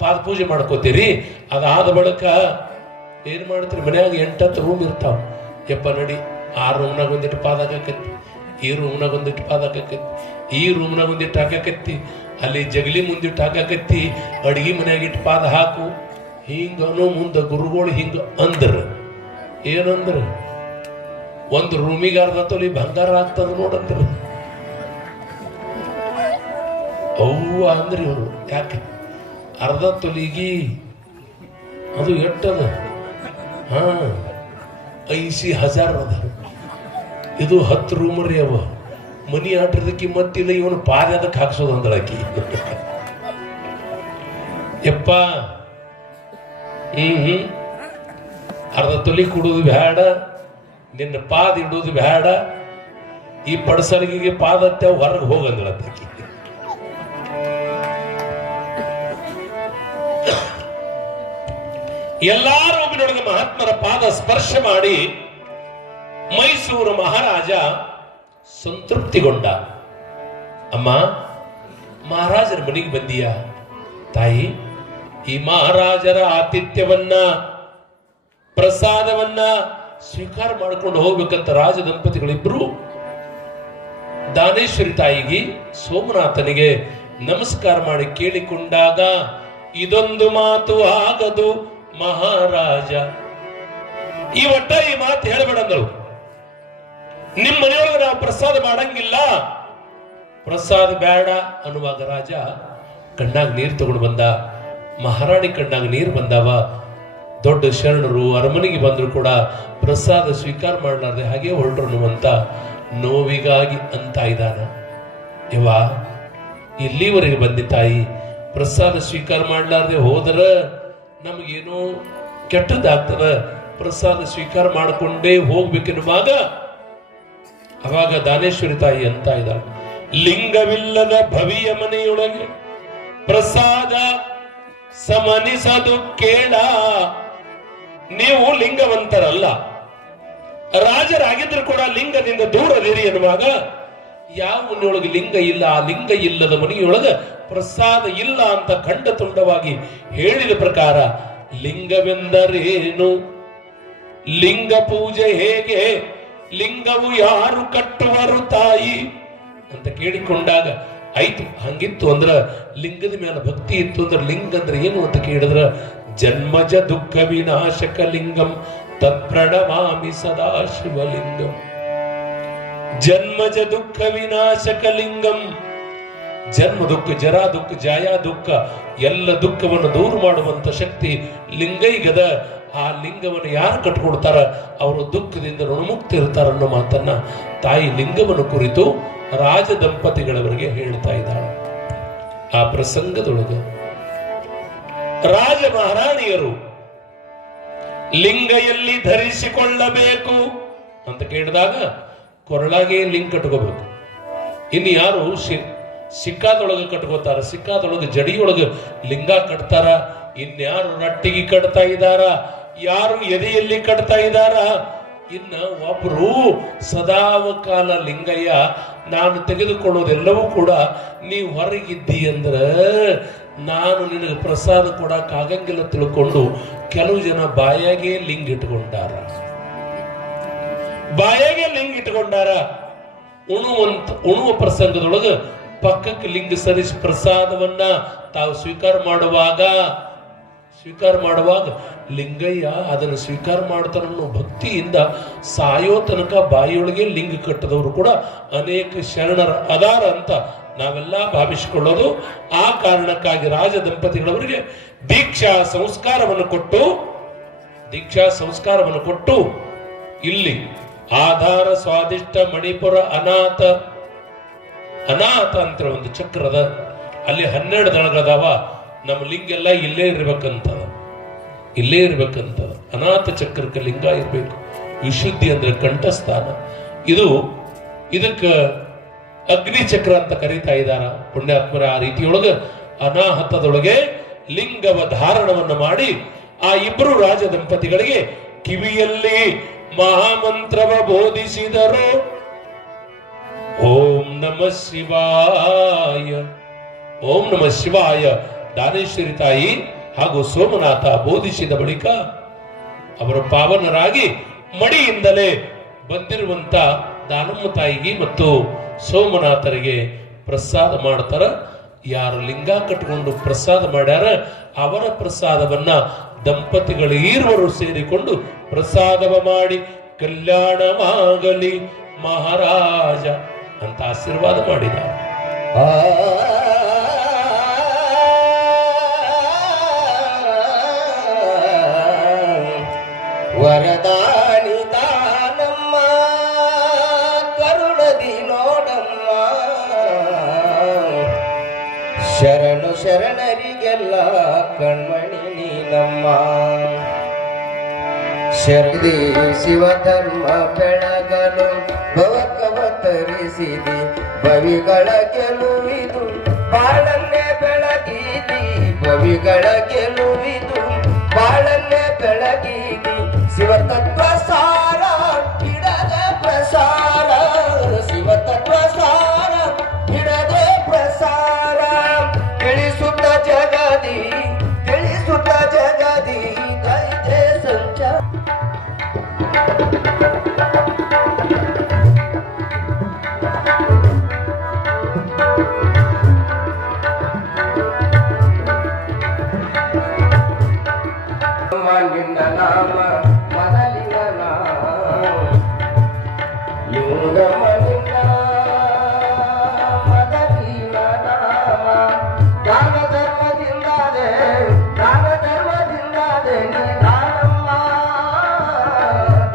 ಪಾದ ಪೂಜೆ ಮಾಡ್ಕೋತೀರಿ. ಅದಾದ ಬಳಿಕ ಏನ್ ಮಾಡ್ತೀರಿ, ಮನ್ಯಾಗ 8-10 ರೂಮ್ ಇರ್ತಾವ. ಯಪ್ಪ ನಡಿ, ಆ ರೂಮ್ನಾಗ ಒಂದಿಟ್ಟು ಪಾದ ಹಾಕಕತ್ತಿ, ಈ ರೂಮ್ನಾಗ ಒಂದಿಟ್ಟು ಪಾದ ಹಾಕಕತ್ತಿ, ಈ ರೂಮ್ನಾಗ ಒಂದಿಟ್ಟು ಹಾಕಕತ್ತಿ, ಅಲ್ಲಿ ಜಗಲಿ ಮುಂದಿಟ್ಟು ಹಾಕಕತ್ತಿ, ಅಡ್ಗಿ ಮನ್ಯಾಗ ಇಟ್ಟು ಪಾದ ಹಾಕು. ಹಿಂಗನು ಮುಂದೆ ಗುರುಗಳು ಹಿಂಗ ಅಂದ್ರ ಏನಂದ್ರ ಒಂದು ರೂಮಿಗೆ 1/2 ತೊಲಿ ಬಂಗಾರ ಆಗ್ತದ ನೋಡಂದ್ರ. ಅವ್ವ ಅಂದ್ರಿ ಇವರು. ಯಾಕೆ ಅರ್ಧ ತೊಲಿಗಿ ಅದು ಎಟ್ಟದ 80,000 ಅದ. ಇದು 10 ರೂಮ್ ರೀ ಅವ. ಮನಿ ಆಟಿರ್ದಕ್ಕಿ ಮತ್ತಿಲ್ಲ, ಇವನು ಪಾದ ಅದಕ್ಕೆ ಹಾಕ್ಸೋದು ಅಂದಳಕಿ. ಯಪ್ಪ ಅರ್ಧ ತೊಲಿ ಕೊಡೋದು ಬೇಡ, ನಿನ್ನ ಪಾದ ಇಡೋದು ಬೇಡ, ಈ ಪಡಸಲಿಗೆ ಪಾದತ್ತೆ ಹೊರಗೆ ಹೋಗಂದಳತ್ತಕಿ. ಎಲ್ಲಾರು ಒಬ್ಬಿನೊಳಗೆ ಮಹಾತ್ಮರ ಪಾದ ಸ್ಪರ್ಶ ಮಾಡಿ ಮೈಸೂರು ಮಹಾರಾಜ ಸಂತೃಪ್ತಿಗೊಂಡ. ಅಮ್ಮ, ಮಹಾರಾಜರ ಮನೆಗೆ ಬಂದೀಯ ತಾಯಿ? ಈ ಮಹಾರಾಜರ ಆತಿಥ್ಯವನ್ನ, ಪ್ರಸಾದವನ್ನ ಸ್ವೀಕಾರ ಮಾಡಿಕೊಂಡು ಹೋಗ್ಬೇಕಂತ ರಾಜ ದಂಪತಿಗಳಿಬ್ರು ದಾನೇಶ್ವರಿ ತಾಯಿಗೆ, ಸೋಮನಾಥನಿಗೆ ನಮಸ್ಕಾರ ಮಾಡಿ ಕೇಳಿಕೊಂಡಾಗ ಇದೊಂದು ಮಾತು ಆಗದು ಮಹಾರಾಜ. ಈ ಮಾತು ಹೇಳಬೇಡಂದಳು. ನಿಮ್ಮ ಮನೆಯೊಳಗೆ ನಾವು ಪ್ರಸಾದ ಮಾಡಂಗಿಲ್ಲ, ಪ್ರಸಾದ ಬೇಡ ಅನ್ನುವಾಗ ರಾಜ ಕಣ್ಣಾಗ ನೀರು ತಗೊಂಡು ಬಂದ. ಮಹಾರಾಣಿ ಕಣ್ಣಾಗ ನೀರು ಬಂದವ. ದೊಡ್ಡ ಶರಣರು ಅರಮನೆಗೆ ಬಂದ್ರು ಕೂಡ ಪ್ರಸಾದ ಸ್ವೀಕಾರ ಮಾಡಲಾರ್ದೆ ಹಾಗೆ ಹೊರಟ್ರು ಅನ್ನುವಂತ ನೋವಿಗಾಗಿ ಅಂತ ಇದ್ದಾನ. ಯವ್ವ, ಇಲ್ಲಿವರೆಗೆ ಬಂದಿ ತಾಯಿ, ಪ್ರಸಾದ ಸ್ವೀಕಾರ ಮಾಡಲಾರ್ದೆ ಹೋದ್ರ ನಮಗೇನೋ ಕೆಟ್ಟದಾಗ್ತದ, ಪ್ರಸಾದ ಸ್ವೀಕಾರ ಮಾಡಿಕೊಂಡೇ ಹೋಗ್ಬೇಕೆನ್ನುವಾಗ ಅವಾಗ ದಾನೇಶ್ವರಿ ತಾಯಿ ಅಂತ ಇದ್ದಾಳೆ, ಲಿಂಗವಿಲ್ಲದ ಭವಿಯ ಮನೆಯೊಳಗೆ ಪ್ರಸಾದ ಸಮನಿಸದು ಕೇಳ. ನೀವು ಲಿಂಗವಂತರಲ್ಲ, ರಾಜರಾಗಿದ್ರು ಕೂಡ ಲಿಂಗದಿಂದ ದೂರದಿರಿ ಎನ್ನುವಾಗ ಯಾವ ಮನೆಯೊಳಗೆ ಲಿಂಗ ಇಲ್ಲ, ಆ ಲಿಂಗ ಇಲ್ಲದ ಮನೆಯೊಳಗ ಪ್ರಸಾದ ಇಲ್ಲ ಅಂತ ಖಂಡ ತುಂಡವಾಗಿ ಹೇಳಿದ ಪ್ರಕಾರ ಲಿಂಗವೆಂದರೇನು, ಲಿಂಗ ಪೂಜೆ ಹೇಗೆ, ಲಿಂಗವು ಯಾರು ಕಟ್ಟುವರು ತಾಯಿ ಅಂತ ಕೇಳಿಕೊಂಡಾಗ ಆಯ್ತು. ಹಂಗಿತ್ತು ಅಂದ್ರ ಲಿಂಗದ ಮೇಲೆ ಭಕ್ತಿ ಇತ್ತು ಅಂದ್ರೆ ಲಿಂಗ ಅಂದ್ರೆ ಏನು ಅಂತ ಕೇಳಿದ್ರ ಜನ್ಮಜ ದುಃಖ ವಿನಾಶಕ ಲಿಂಗಂ ತತ್ಪ್ರಣಮಾಮಿ ಸದಾ ಶಿವಲಿಂಗಂ. ಜನ್ಮಜ ದುಃಖ ವಿನಾಶಕ ಲಿಂಗಂ. ಜನ್ಮ ದುಃಖ, ಜರಾ ದುಃಖ, ಜಾಯಾ ದುಃಖ, ಎಲ್ಲ ದುಃಖವನ್ನು ದೂರ ಮಾಡುವಂತ ಶಕ್ತಿ ಲಿಂಗೈಗದ. ಆ ಲಿಂಗವನ್ನು ಯಾರು ಕಟ್ಕೊಡ್ತಾರ ಅವರು ದುಃಖದಿಂದ ಋಣಮುಕ್ತಿ ಇರ್ತಾರ ಅನ್ನೋ ಮಾತನ್ನ ತಾಯಿ ಲಿಂಗವನ್ನು ಕುರಿತು ರಾಜ ದಂಪತಿಗಳವರಿಗೆ ಹೇಳ್ತಾ ಇದ್ದಾಳೆ. ಆ ಪ್ರಸಂಗದೊಳಗೆ ರಾಜ ಮಹಾರಾಣಿಯರು ಲಿಂಗ ಎಲ್ಲಿ ಧರಿಸಿಕೊಳ್ಳಬೇಕು ಅಂತ ಕೇಳಿದಾಗ ಕೊರಳಾಗೆ ಲಿಂಗ ಕಟ್ಕೋಬೇಕು. ಇನ್ನು ಯಾರು ಸಿಕ್ಕಾದೊಳಗೆ ಕಟ್ಕೋತಾರ, ಸಿಕ್ಕಾದೊಳಗೆ ಜಡಿಯೊಳಗೆ ಲಿಂಗ ಕಟ್ತಾರ, ಇನ್ಯಾರು ರಟ್ಟಿಗೆ ಕಟ್ತಾ ಇದ್ದಾರ, ಯಾರು ಎದೆಯಲ್ಲಿ ಕಟ್ತಾ ಇದ್ದಾರ. ಇನ್ನ ಒಬ್ರು ಸದಾವಕಾಲ ಲಿಂಗಯ್ಯ ನಾನು ತೆಗೆದುಕೊಳ್ಳೋದೆಲ್ಲವೂ ಕೂಡ ನೀವು ಹೊರಗಿದ್ದಿ ಅಂದ್ರ ನಾನು ನಿನಗೆ ಪ್ರಸಾದ ಕೊಡಕ್ ಆಗಂಗಿಲ್ಲ ತಿಳ್ಕೊಂಡು ಕೆಲವು ಜನ ಬಾಯಾಗೆ ಲಿಂಗ ಇಟ್ಕೊಂಡಾರ, ಬಾಯಾಗೆ ಲಿಂಗ ಇಟ್ಕೊಂಡಾರ. ಉಣುವ ಪ್ರಸಂಗದೊಳಗ ಪಕ್ಕಕ್ಕೆ ಲಿಂಗ ಸರಿಸಿ ಪ್ರಸಾದವನ್ನ ತಾವು ಸ್ವೀಕಾರ ಮಾಡುವಾಗ ಲಿಂಗಯ್ಯ ಅದನ್ನು ಸ್ವೀಕಾರ ಮಾಡ್ತಾರ ಅನ್ನೋ ಭಕ್ತಿಯಿಂದ ಸಾಯೋ ತನಕ ಬಾಯಿಯೊಳಗೆ ಲಿಂಗ ಕಟ್ಟದವರು ಕೂಡ ಅನೇಕ ಶರಣರ ಅದಾರ ಅಂತ ನಾವೆಲ್ಲ ಭಾವಿಸಿಕೊಳ್ಳೋದು. ಆ ಕಾರಣಕ್ಕಾಗಿ ರಾಜ ದಂಪತಿಗಳವರಿಗೆ ದೀಕ್ಷಾ ಸಂಸ್ಕಾರವನ್ನು ಕೊಟ್ಟು ಇಲ್ಲಿ ಆಧಾರ ಸ್ವಾದಿಷ್ಟ ಮಣಿಪುರ ಅನಾಥ ಅಂತ ಒಂದು ಚಕ್ರದ ಅಲ್ಲಿ 12 ದಳಗಳದಾವ. ನಮ್ಮ ಲಿಂಗೆಲ್ಲ ಇಲ್ಲೇ ಇರ್ಬೇಕಂತ ಅನಾಥ ಚಕ್ರಕ್ಕೆ ಲಿಂಗ ಇರ್ಬೇಕು. ವಿಶುದ್ಧಿ ಅಂದ್ರೆ ಕಂಠಸ್ಥಾನ. ಇದಕ್ಕ ಅಗ್ನಿ ಚಕ್ರ ಅಂತ ಕರೀತಾ ಇದ್ದಾರ ಪುಣ್ಯಾತ್ಮರ. ಆ ರೀತಿಯೊಳಗ ಅನಾಹತದೊಳಗೆ ಲಿಂಗವ ಧಾರಣವನ್ನು ಮಾಡಿ ಆ ಇಬ್ಬರು ರಾಜ ದಂಪತಿಗಳಿಗೆ ಕಿವಿಯಲ್ಲಿ ಮಹಾಮಂತ್ರವ ಬೋಧಿಸಿದರು. ಓಂ ನಮಃ ಶಿವಾಯ, ಓಂ ನಮಃ ಶಿವಾಯ ದಾನೇಶ್ವರಿ ತಾಯಿ ಹಾಗೂ ಸೋಮನಾಥ ಬೋಧಿಸಿದ ಬಳಿಕ ಅವರು ಪಾವನರಾಗಿ ಮಡಿಯಿಂದಲೇ ಬಂದಿರುವಂತ ದಾನಮ್ಮ ತಾಯಿಗೆ ಮತ್ತು ಸೋಮನಾಥರಿಗೆ ಪ್ರಸಾದ ಮಾಡ್ತಾರ. ಯಾರು ಲಿಂಗ ಕಟ್ಟಿಕೊಂಡು ಪ್ರಸಾದ ಮಾಡ್ಯಾರ ಅವರ ಪ್ರಸಾದವನ್ನ ದಂಪತಿಗಳು ಈರುವರು ಸೇರಿಕೊಂಡು ಪ್ರಸಾದವ ಮಾಡಿ ಕಲ್ಯಾಣವಾಗಲಿ ಮಹಾರಾಜ ಅಂತ ಆಶೀರ್ವಾದ ಮಾಡಿದ. ನಮಗೆಲ್ಲ ಕಣ್ಮಣಿ ನೀನಮ್ಮ. ಶರದಿ ಶಿವಧರ್ಮ ಬೆಳಗಲು ಭವಕವತರಿಸಿದಿ, ಭವಿಗಳ ಗೆಲುವಿದು ಬಾಳನ್ನೇ ಬೆಳಗಿದಿ, ಭವಿಗಳ ಗೆಲುವಿದು ಬಾಳನ್ನೇ ಬೆಳಗಿದಿ. ಶಿವತತ್ವ ಸಾರ ಹಿಡದೆ ಪ್ರಸಾರ, ಶಿವತತ್ವ ಸಾರ ಹಿಡದೆ ಪ್ರಸಾರ. ತಿಳಿಸುತ್ತ ಜಗದಿ ತಿಳಿಸುತ್ತ ಜಗದಿ ಕೈತೆ ಸಂಚಾರ. ನಿನ್ನ ನಾಮ ಮೊದಲಿನ ನಾಮ ಲಿಂಗಮ, ನಿನ್ನ ಮೊದಲಿನ ನಾಮ. ದಾನ ಧರ್ಮದಿಂದಾದೆ ದಾನ ಧರ್ಮದಿಂದಾದೆ ನೀ ದಾನಮ್ಮ,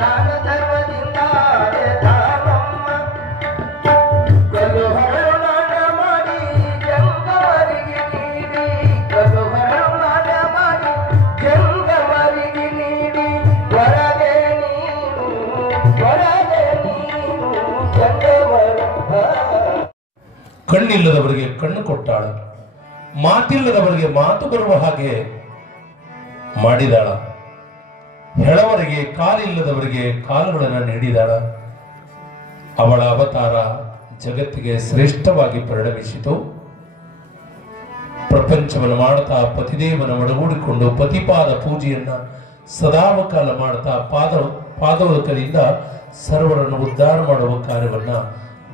ದಾನ ಧರ್ಮದಿಂದಾದೆ ದಾನಮ್ಮ. ಕಲ್ಲು ಹರಳು ನಾಟ ಮಾಡಿ ಜಂಗಮರಿಗೆ ನೀಡಿ, ಕಲ್ಲು ಹರಳು ನಾಟ ಮಾಡಿ ಜಂಗಮರಿಗೆ ನೀಡಿ. ಹೊರಗೆ ನೀನು ಹೊರಗೆ ನೀನು ಜಂಗಮರ. ಕಣ್ಣಿಲ್ಲದವರಿಗೆ ಕಣ್ಣು ಕೊಟ್ಟಾಳ, ಮಾತಿಲ್ಲದವರಿಗೆ ಮಾತು ಬರುವ ಹಾಗೆ ಮಾಡಿದಾಳ, ಹೆಳವರಿಗೆ ಕಾಲಿಲ್ಲದವರಿಗೆ ಕಾಲುಗಳನ್ನು ನೀಡಿದಾಳ. ಅವಳ ಅವತಾರ ಜಗತ್ತಿಗೆ ಶ್ರೇಷ್ಠವಾಗಿ ಪರಿಣಮಿಸಿತು. ಪ್ರಪಂಚವನ್ನು ಮಾಡುತ್ತಾ ಪತಿದೇವನ ಒಡಗೂಡಿಕೊಂಡು ಪತಿಪಾದ ಪೂಜೆಯನ್ನ ಸದಾವಕಾಲ ಮಾಡುತ್ತಾ ಪಾದೋದಕದಿಂದ ಸರ್ವರನ್ನು ಉದ್ಧಾರ ಮಾಡುವ ಕಾರ್ಯವನ್ನ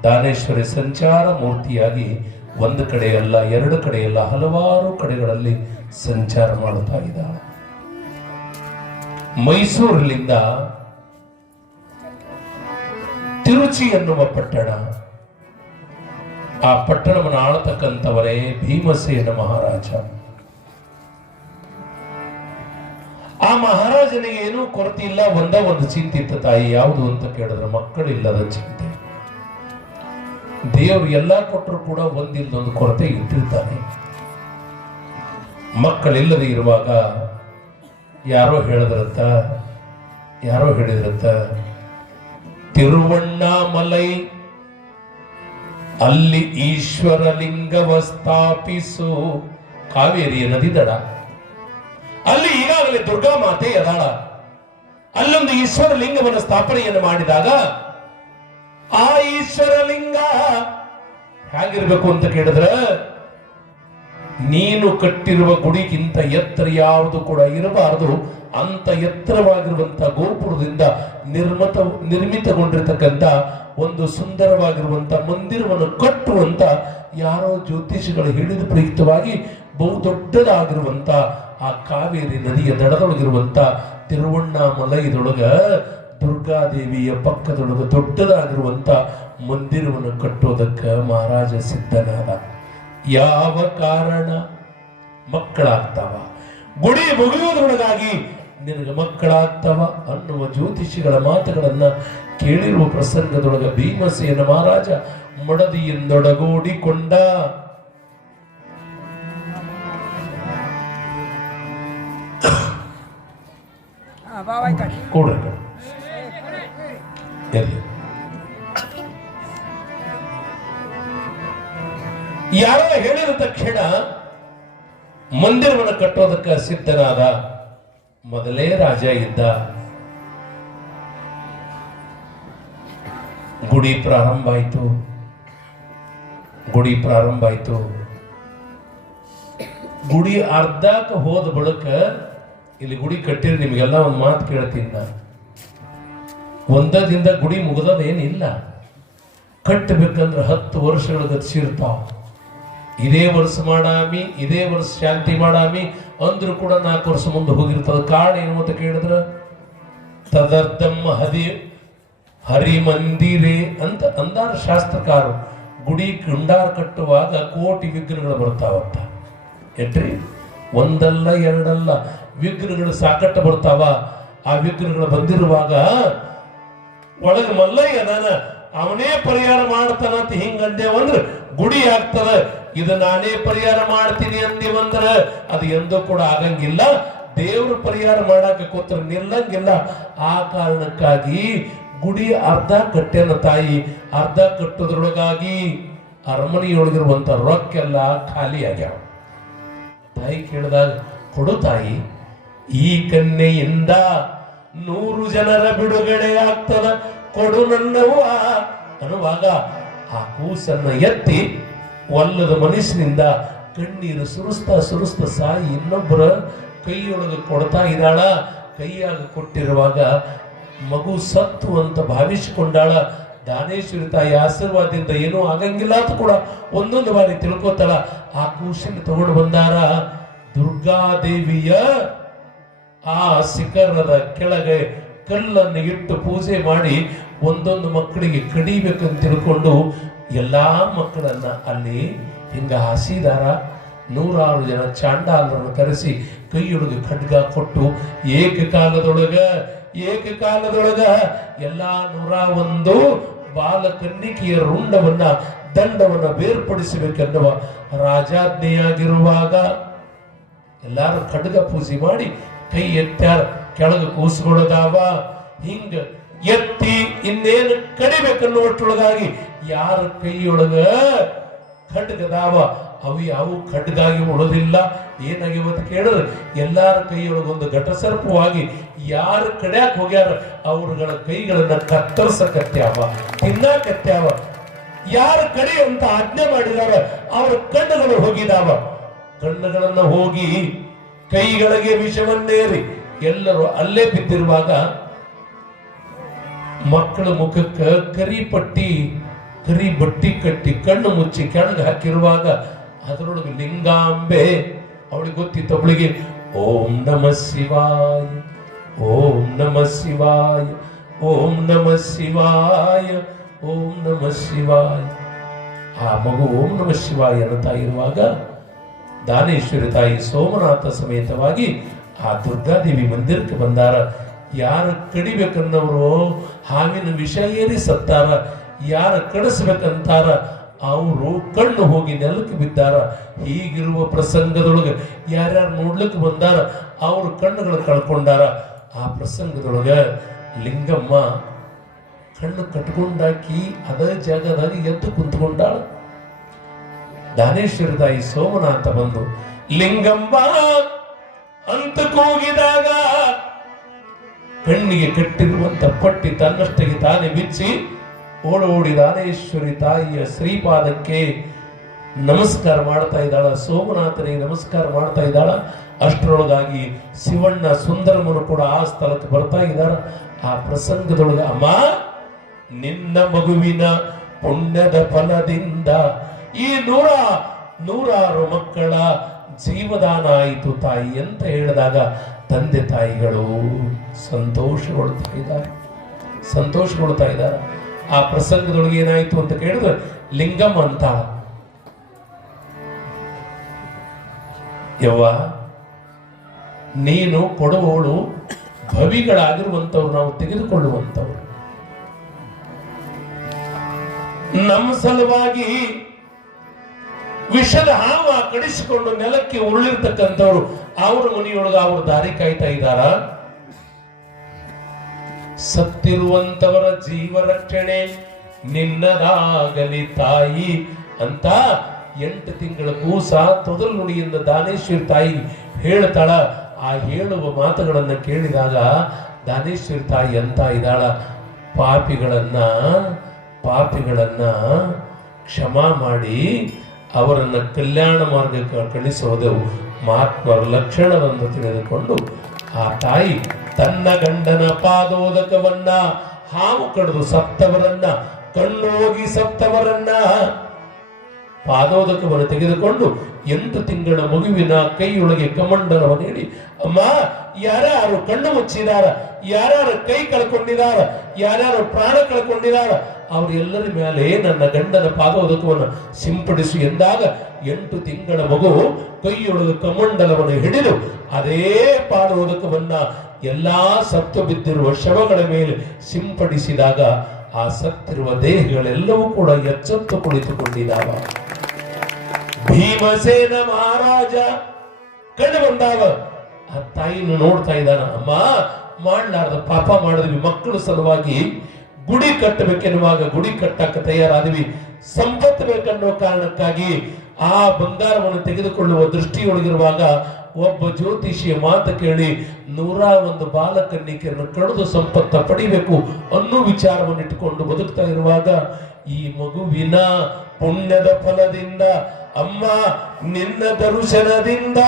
ದಾನೇಶ್ವರಿ ಸಂಚಾರ ಮೂರ್ತಿಯಾಗಿ ಒಂದು ಕಡೆಯಲ್ಲ ಎರಡು ಕಡೆಯಲ್ಲ ಹಲವಾರು ಕಡೆಗಳಲ್ಲಿ ಸಂಚಾರ ಮಾಡುತ್ತಾ ಇದ್ದಾಳೆ. ಮೈಸೂರಿನಿಂದ ತಿರುಚಿ ಎನ್ನುವ ಪಟ್ಟಣ, ಆ ಪಟ್ಟಣವನ್ನು ಆಳತಕ್ಕಂಥವರೇ ಭೀಮಸೇನ ಮಹಾರಾಜ. ಆ ಮಹಾರಾಜನಿಗೆ ಏನೂ ಕೊರತೆ ಇಲ್ಲ, ಒಂದು ಚಿಂತೆ ಇತ್ತು ತಾಯಿ. ಯಾವುದು ಅಂತ ಕೇಳಿದ್ರೆ ಮಕ್ಕಳಿಲ್ಲದ ಚಿಂತೆ. ದೇವರು ಎಲ್ಲ ಕೊಟ್ಟರು ಕೂಡ ಒಂದಿಲ್ಲದೊಂದು ಕೊರತೆ ಇಟ್ಟಿರ್ತಾನೆ. ಮಕ್ಕಳಿಲ್ಲದೆ ಇರುವಾಗ ಯಾರೋ ಹೇಳಿದ್ರಂತ ತಿರುವಣ್ಣಾಮಲೈ ಅಲ್ಲಿ ಈಶ್ವರ ಲಿಂಗವ ಸ್ಥಾಪಿಸು. ಕಾವೇರಿಯ ನದಿ ದಡ, ಅಲ್ಲಿ ಈಗಾಗಲೇ ದುರ್ಗಾ ಮಾತೆ ಅದಾಳ. ಅಲ್ಲೊಂದು ಈಶ್ವರ ಲಿಂಗವನ್ನು ಸ್ಥಾಪನೆಯನ್ನು ಮಾಡಿದಾಗ ಆ ಈಶ್ವರ ಲಿಂಗ ಹೇಗಿರ್ಬೇಕು ಅಂತ ಕೇಳಿದ್ರೆ, ನೀನು ಕಟ್ಟಿರುವ ಗುಡಿಗಿಂತ ಎತ್ತರ ಯಾವುದು ಕೂಡ ಇರಬಾರದು. ಅಂತ ಎತ್ತರವಾಗಿರುವಂತಹ ಗೋಪುರದಿಂದ ನಿರ್ಮಿತಗೊಂಡಿರ್ತಕ್ಕಂಥ ಒಂದು ಸುಂದರವಾಗಿರುವಂತ ಮಂದಿರವನ್ನು ಕಟ್ಟುವಂತ ಯಾರೋ ಜ್ಯೋತಿಷಿಗಳು ಹೇಳಿದ ಪ್ರಯುಕ್ತವಾಗಿ ಬಹುದೊಡ್ಡದಾಗಿರುವಂತ ಆ ಕಾವೇರಿ ನದಿಯ ದಡದೊಳಗಿರುವಂತ ತಿರುವಣ್ಣಾಮಲೈದೊಳಗ ದುರ್ಗಾದೇವಿಯ ಪಕ್ಕದೊಳಗೆ ದೊಡ್ಡದಾಗಿರುವಂತ ಮಂದಿರವನ್ನು ಕಟ್ಟೋದಕ್ಕೆ ಮಹಾರಾಜ ಸಿದ್ಧನಾದ. ಯಾವ ಕಾರಣ? ಮಕ್ಕಳಾಗ್ತಾವ, ಗುಡಿ ಮುಗಿಯುವುದರೊಳಗಾಗಿ ನಿನಗೆ ಮಕ್ಕಳಾಗ್ತಾವ ಅನ್ನುವ ಜ್ಯೋತಿಷಿಗಳ ಮಾತುಗಳನ್ನ ಕೇಳಿರುವ ಪ್ರಸಂಗದೊಳಗ ಭೀಮಸೇನ ಮಹಾರಾಜ ಮಡದಿಯಿಂದೊಡಗೂಡಿಕೊಂಡ. ಯಾರೋ ಹೇಳಿದ ತಕ್ಷಣ ಮಂದಿರವನ್ನು ಕಟ್ಟೋದಕ್ಕೆ ಸಿದ್ಧನಾದ. ಮೊದಲೇ ರಾಜ ಇದ್ದ. ಗುಡಿ ಪ್ರಾರಂಭ ಆಯ್ತು. ಗುಡಿ ಅರ್ಧಕ್ಕೆ ಹೋದ ಬಳಿಕ ಇಲ್ಲಿ ಗುಡಿ ಕಟ್ಟಿರಿ, ನಿಮಗೆಲ್ಲ ಒಂದು ಮಾತು ಕೇಳ್ತೀನಿ ನಾನು. ಒಂದದಿಂದ ಗುಡಿ ಮುಗಿದದೇನಿಲ್ಲ. ಕಟ್ಟಬೇಕಂದ್ರೆ 10 ವರ್ಷಗಳ ಗತಿಸಿರ್ತಾವ. ಇದೇ ವರ್ಷ ಮಾಡಾಮಿ, ಇದೇ ವರ್ಷ ಶಾಂತಿ ಮಾಡಾಮಿ ಅಂದ್ರೂ ಕೂಡ 4 ವರ್ಷ ಮುಂದೆ ಹೋಗಿರ್ತದ. ಕಾರಣ ಏನು ಅಂತ ಕೇಳಿದ್ರ ತದರ್ಥಂ ಹರಿ ಮಂದಿರೇ ಅಂತ ಅಂದಾರ ಶಾಸ್ತ್ರಕಾರರು. ಗುಡಿ ಕುಂಡಾರ ಕಟ್ಟುವಾಗ ಕೋಟಿ ವಿಗ್ರಹಗಳು ಬರ್ತಾವಂತ. ಏನ್ರಿ, ಒಂದಲ್ಲ ಎರಡಲ್ಲ ವಿಗ್ರಹಗಳು ಸಾಕಟ್ಟು ಬರ್ತಾವ. ಆ ವಿಗ್ರಹಗಳು ಬಂದಿರುವಾಗ ಒಳಗೆ ಮಲ್ಲಯ್ಯ ಅವನೇ ಪರಿಹಾರ ಮಾಡ್ತಾನಂತ ಹಿಂಗ ಅಂದೇವಂದ್ರ ಗುಡಿ ಆಗ್ತದ. ಇದು ನಾನೇ ಪರಿಹಾರ ಮಾಡ್ತೀನಿ ಅಂದೇವಂದ್ರ ಅದು ಎಂದೂ ಕೂಡ ಆಗಂಗಿಲ್ಲ. ದೇವ್ರ ಪರಿಹಾರ ಮಾಡಾಕ ಕೂತ್ರ ನಿಲ್ಲಂಗಿಲ್ಲ. ಆ ಕಾರಣಕ್ಕಾಗಿ ಗುಡಿ ಅರ್ಧ ಕಟ್ಟೆನ ತಾಯಿ. ಅರ್ಧ ಕಟ್ಟೋದ್ರೊಳಗಾಗಿ ಅರಮನೆಯೊಳಗಿರುವಂತ ರೊಕ್ಕೆಲ್ಲ ಖಾಲಿ ಆಗ್ಯಾವ. ತಾಯಿ ಕೇಳಿದಾಗ, ಕೊಡು ತಾಯಿ, ಈ ಕನ್ಯೆಯಿಂದ 100 ಜನರ ಬಿಡುಗಡೆ ಆಗ್ತದ, ಕೊಡು ನನ್ನವ್ವ ಅನ್ನುವಾಗ ಆ ಕೂಸನ್ನ ಎತ್ತಿ ಒಲ್ಲದ ಮನುಷ್ಯನಿಂದ ಕಣ್ಣೀರು ಸುರಿಸ್ತಾ ಸಾಯಿ ಇನ್ನೊಬ್ಬರ ಕೈಯೊಳಗೆ ಕೊಡ್ತಾ ಇದ್ದಾಳ. ಕೈಯಾಗ ಕೊಟ್ಟಿರುವಾಗ ಮಗು ಸತ್ತು ಅಂತ ಭಾವಿಸಿಕೊಂಡಾಳ. ದಾನೇಶ್ವರಿ ತಾಯಿ ಆಶೀರ್ವಾದದಿಂದ ಏನೂ ಆಗಂಗಿಲ್ಲ ಅಂತ ಕೂಡ ಒಂದೊಂದು ಬಾರಿ ತಿಳ್ಕೊತಾಳ. ಆ ಕೂಸನ್ನ ತಗೊಂಡು ಬಂದಾರ. ದುರ್ಗಾದೇವಿಯ ಆ ಶಿಖರದ ಕೆಳಗೆ ಕಲ್ಲನ್ನು ಇಟ್ಟು ಪೂಜೆ ಮಾಡಿ ಒಂದೊಂದು ಮಕ್ಕಳಿಗೆ ಕಡಿಬೇಕಂತ ತಿಳ್ಕೊಂಡು ಎಲ್ಲಾ ಮಕ್ಕಳನ್ನ ಅಲ್ಲಿ ಹಿಂಗ ಹಾಸಿದಾರ. 100 ಜನ ಚಾಂಡಾಲರನ್ನು ಕರೆಸಿ ಕೈಯೊಳಗೆ ಖಡ್ಗ ಕೊಟ್ಟು ಏಕಕಾಲದೊಳಗ ಎಲ್ಲಾ 101 ಬಾಲಕನ್ನಿಕೆಯ ರುಂಡವನ್ನ ದಂಡವನ್ನ ಬೇರ್ಪಡಿಸಬೇಕೆನ್ನುವ ರಾಜಾಜ್ಞೆಯಾಗಿರುವಾಗ ಎಲ್ಲಾರು ಖಡ್ಗ ಪೂಜೆ ಮಾಡಿ ಕೈ ಎತ್ತಾರ. ಕೆಳಗೆ ಕೂಸುಗಳದಾವ. ಹಿಂಗ ಎತ್ತಿ ಇನ್ನೇನು ಕಡಿಬೇಕನ್ನುವಷ್ಟೊಳಗಾಗಿ ಯಾರ ಕೈಯೊಳಗ ಖಡ್ಗದಾವ ಅವು ಖಡ್ಗಾಗಿ ಉಳಿದಿಲ್ಲ. ಏನಾಗಿವತ್ತು ಕೇಳಿದ್ರೆ ಎಲ್ಲಾರ ಕೈಯೊಳಗೊಂದು ಘಟಸರ್ಪವಾಗಿ ಯಾರು ಕಡ್ಯಾಕ್ ಹೋಗ್ಯಾರ ಅವ್ರಗಳ ಕೈಗಳನ್ನ ಕತ್ತರಿಸಕತ್ಯಾವ, ತಿನ್ನಕತ್ಯಾವ. ಯಾರು ಕಡಿ ಅಂತ ಆಜ್ಞೆ ಮಾಡಿದಾರ ಅವರ ಕಣ್ಣುಗಳು ಹೋಗಿದಾವ. ಕಣ್ಣುಗಳನ್ನ ಹೋಗಿ ಕೈಗಳಿಗೆ ವಿಷವನ್ನೇರಿ ಎಲ್ಲರೂ ಅಲ್ಲೇ ಬಿದ್ದಿರುವಾಗ ಮಕ್ಕಳ ಮುಖಕ್ಕೆ ಕರಿ ಬಟ್ಟಿ ಕಟ್ಟಿ ಕಣ್ಣು ಮುಚ್ಚಿ ಕೆಳಗೆ ಹಾಕಿರುವಾಗ ಅದರೊಳಗೆ ಲಿಂಗಾಂಬೆ ಅವಳಿಗೆ ಗೊತ್ತಿತ್ತು. ಅವಳಿಗೆ ಓಂ ನಮಃ ಶಿವಾಯ, ಓಂ ನಮಃ ಶಿವಾಯ, ಓಂ ನಮಃ ಶಿವಾಯ, ಓಂ ನಮಃ ಶಿವಾಯ. ಆ ಮಗು ಓಂ ನಮಃ ಶಿವಾಯ ಅನ್ನುತ್ತಾ ಇರುವಾಗ ದಾನೇಶ್ವರಿ ತಾಯಿ ಸೋಮನಾಥ ಸಮೇತವಾಗಿ ಆ ದುರ್ಗಾದೇವಿ ಮಂದಿರಕ್ಕೆ ಬಂದಾರ. ಯಾರು ಕಡಿಬೇಕನ್ನವರು ಹಾವಿನ ವಿಷ ಏರಿ ಸತ್ತಾರ. ಯಾರು ಕಡಿಸ್ಬೇಕಂತಾರ ಅವರು ಕಣ್ಣು ಹೋಗಿ ನೆಲಕ್ಕೆ ಬಿದ್ದಾರ. ಹೀಗಿರುವ ಪ್ರಸಂಗದೊಳಗೆ ಯಾರ್ಯಾರು ನೋಡ್ಲಿಕ್ಕೆ ಬಂದಾರ ಅವ್ರ ಕಣ್ಣುಗಳು ಕಳ್ಕೊಂಡಾರ. ಆ ಪ್ರಸಂಗದೊಳಗ ಲಿಂಗಮ್ಮ ಕಣ್ಣು ಕಟ್ಕೊಂಡಾಕಿ ಅದೇ ಜಾಗದಾಗ ಎದ್ದು ಕುಂತ್ಕೊಂಡಾಳ. ದಾನೇಶ್ವರಿ ತಾಯಿ ಸೋಮನಾಥ ಬಂದು ಲಿಂಗಮ್ಮ ಅಂತ ಕೂಗಿದಾಗ ಕಣ್ಣಿಗೆ ಕಟ್ಟಿರುವಂತ ಪಟ್ಟಿ ತನ್ನಷ್ಟಕ್ಕೆ ತಾನೇ ಬಿಚ್ಚಿ ಓಡೋಡಿ ದಾನೇಶ್ವರಿ ತಾಯಿಯ ಶ್ರೀಪಾದಕ್ಕೆ ನಮಸ್ಕಾರ ಮಾಡ್ತಾ ಇದ್ದಾಳ. ಸೋಮನಾಥನಿಗೆ ನಮಸ್ಕಾರ ಮಾಡ್ತಾ ಇದ್ದಾಳ. ಅಷ್ಟರೊಳಗಾಗಿ ಶಿವಣ್ಣ ಸುಂದರಮನು ಕೂಡ ಆ ಸ್ಥಳಕ್ಕೆ ಬರ್ತಾ ಇದ್ದಾರ. ಆ ಪ್ರಸಂಗದೊಳಗ ಅಮ್ಮ ನಿನ್ನ ಮಗುವಿನ ಪುಣ್ಯದ ಫಲದಿಂದ ಈ 100 ಮಕ್ಕಳ ಜೀವದಾನ ಆಯಿತು ತಾಯಿ ಅಂತ ಹೇಳಿದಾಗ ತಂದೆ ತಾಯಿಗಳು ಸಂತೋಷಗೊಳ್ತಾ ಇದ್ದಾರೆ. ಆ ಪ್ರಸಂಗದೊಳಗೆ ಏನಾಯ್ತು ಅಂತ ಕೇಳಿದ್ರೆ ಲಿಂಗಮ್ಮ ಅಂತ, ಯವ್ವ ನೀನು ಕೊಡುವವಳು ಭವಿಗಳಾಗಿರುವಂತವ್ರು, ನಾವು ತೆಗೆದುಕೊಳ್ಳುವಂತವ್ರು. ನಮ್ಮ ಸಲುವಾಗಿ ವಿಷದ ಹಾವ ಕಡಿಸಿಕೊಂಡು ನೆಲಕ್ಕೆ ಉರುಳಿರ್ತಕ್ಕಂಥವ್ರು ಅವ್ರ ಮನೆಯೊಳಗ ಅವ್ರ ದಾರಿ ಕಾಯ್ತಾ ಇದ್ದಾರ. ಸತ್ತಿರುವಂತವರ ಜೀವ ರಕ್ಷಣೆ ನಿನ್ನದಾಗಲಿ ತಾಯಿ ಅಂತ 8 ತಿಂಗಳ ಕೂಸ ತೊದಲು ನುಡಿಯಿಂದ ದಾನೇಶ್ವರಿ ತಾಯಿ ಹೇಳ್ತಾಳ. ಆ ಹೇಳುವ ಮಾತುಗಳನ್ನ ಕೇಳಿದಾಗ ದಾನೇಶ್ವರಿ ತಾಯಿ ಅಂತ ಇದ್ದಾಳ, ಪಾಪಿಗಳನ್ನ ಕ್ಷಮಾ ಮಾಡಿ ಅವರನ್ನ ಕಲ್ಯಾಣ ಮಾರ್ಗಕ್ಕೆ ಕಳಿಸೋದು ಮಹಾತ್ಮರ ಲಕ್ಷಣವನ್ನು ತಿಳಿದುಕೊಂಡು ಆ ತಾಯಿ ತನ್ನ ಗಂಡನ ಪಾದೋದಕವನ್ನ ಹಾವು ಕಡಿದು ಸತ್ತವರನ್ನ, ಕಣ್ಣೋಗಿ ಸತ್ತವರನ್ನ ಪಾದೋದಕವನ್ನು ತೆಗೆದುಕೊಂಡು 8 ತಿಂಗಳ ಮಗುವಿನ ಕೈಯೊಳಗೆ ಕಮಂಡಲವನ್ನು ನೀಡಿ, ಅಮ್ಮ ಯಾರ್ಯಾರು ಕಣ್ಣು ಮುಚ್ಚಿದಾರ, ಯಾರ್ಯಾರು ಕೈ ಕಳ್ಕೊಂಡಿದಾರ, ಯಾರ್ಯಾರು ಪ್ರಾಣ ಕಳ್ಕೊಂಡಿದಾರ ಅವರೆಲ್ಲರ ಮೇಲೆ ನನ್ನ ಗಂಡನ ಪಾದೋದಕವನ್ನು ಸಿಂಪಡಿಸು ಎಂದಾಗ 8 ತಿಂಗಳ ಮಗು ಕೈಯೊಳಗೆ ಕಮಂಡಲವನ್ನು ಹಿಡಿದು ಅದೇ ಪಾದೋದಕವನ್ನ ಎಲ್ಲಾ ಸತ್ತು ಬಿದ್ದಿರುವ ಶವಗಳ ಮೇಲೆ ಸಿಂಪಡಿಸಿದಾಗ ಆ ಸತ್ತಿರುವ ದೇಹಗಳೆಲ್ಲವೂ ಕೂಡ ಎಚ್ಚೆತ್ತು ಕುಳಿತುಕೊಂಡಿದ್ದಾವ. ಭೀಮಸೇನ ಮಹಾರಾಜ ಕಂಡು ಬಂದಾಗ ಆ ತಾಯಿನ ನೋಡ್ತಾ ಇದ್ದಾನ. ಅಮ್ಮ, ಮಾಡ್ಲಾರ್ದ ಪಾಪ ಮಾಡಿದ್ವಿ, ಮಕ್ಕಳ ಸಲುವಾಗಿ ಗುಡಿ ಕಟ್ಟಬೇಕೆನ್ನುವಾಗ ಗುಡಿ ಕಟ್ಟಕ್ಕೆ ತಯಾರಾದ್ವಿ, ಸಂಪತ್ತು ಬೇಕನ್ನೋ ಕಾರಣಕ್ಕಾಗಿ ಆ ಬಂಗಾರವನ್ನು ತೆಗೆದುಕೊಳ್ಳುವ ದೃಷ್ಟಿಯೊಳಗಿರುವಾಗ ಒಬ್ಬ ಜ್ಯೋತಿಷಿಯ ಮಾತು ಕೇಳಿ 101 ಬಾಲಕನ್ನಿಕೆಯನ್ನು ಕಡಿದು ಸಂಪತ್ತ ಪಡಿಬೇಕು ಅನ್ನೋ ವಿಚಾರವನ್ನು ಇಟ್ಟುಕೊಂಡು ಬದುಕ್ತಾ ಇರುವಾಗ ಈ ಮಗುವಿನ ಪುಣ್ಯದ ಫಲದಿಂದ, ಅಮ್ಮ ನಿನ್ನ ದರ್ಶನದಿಂದ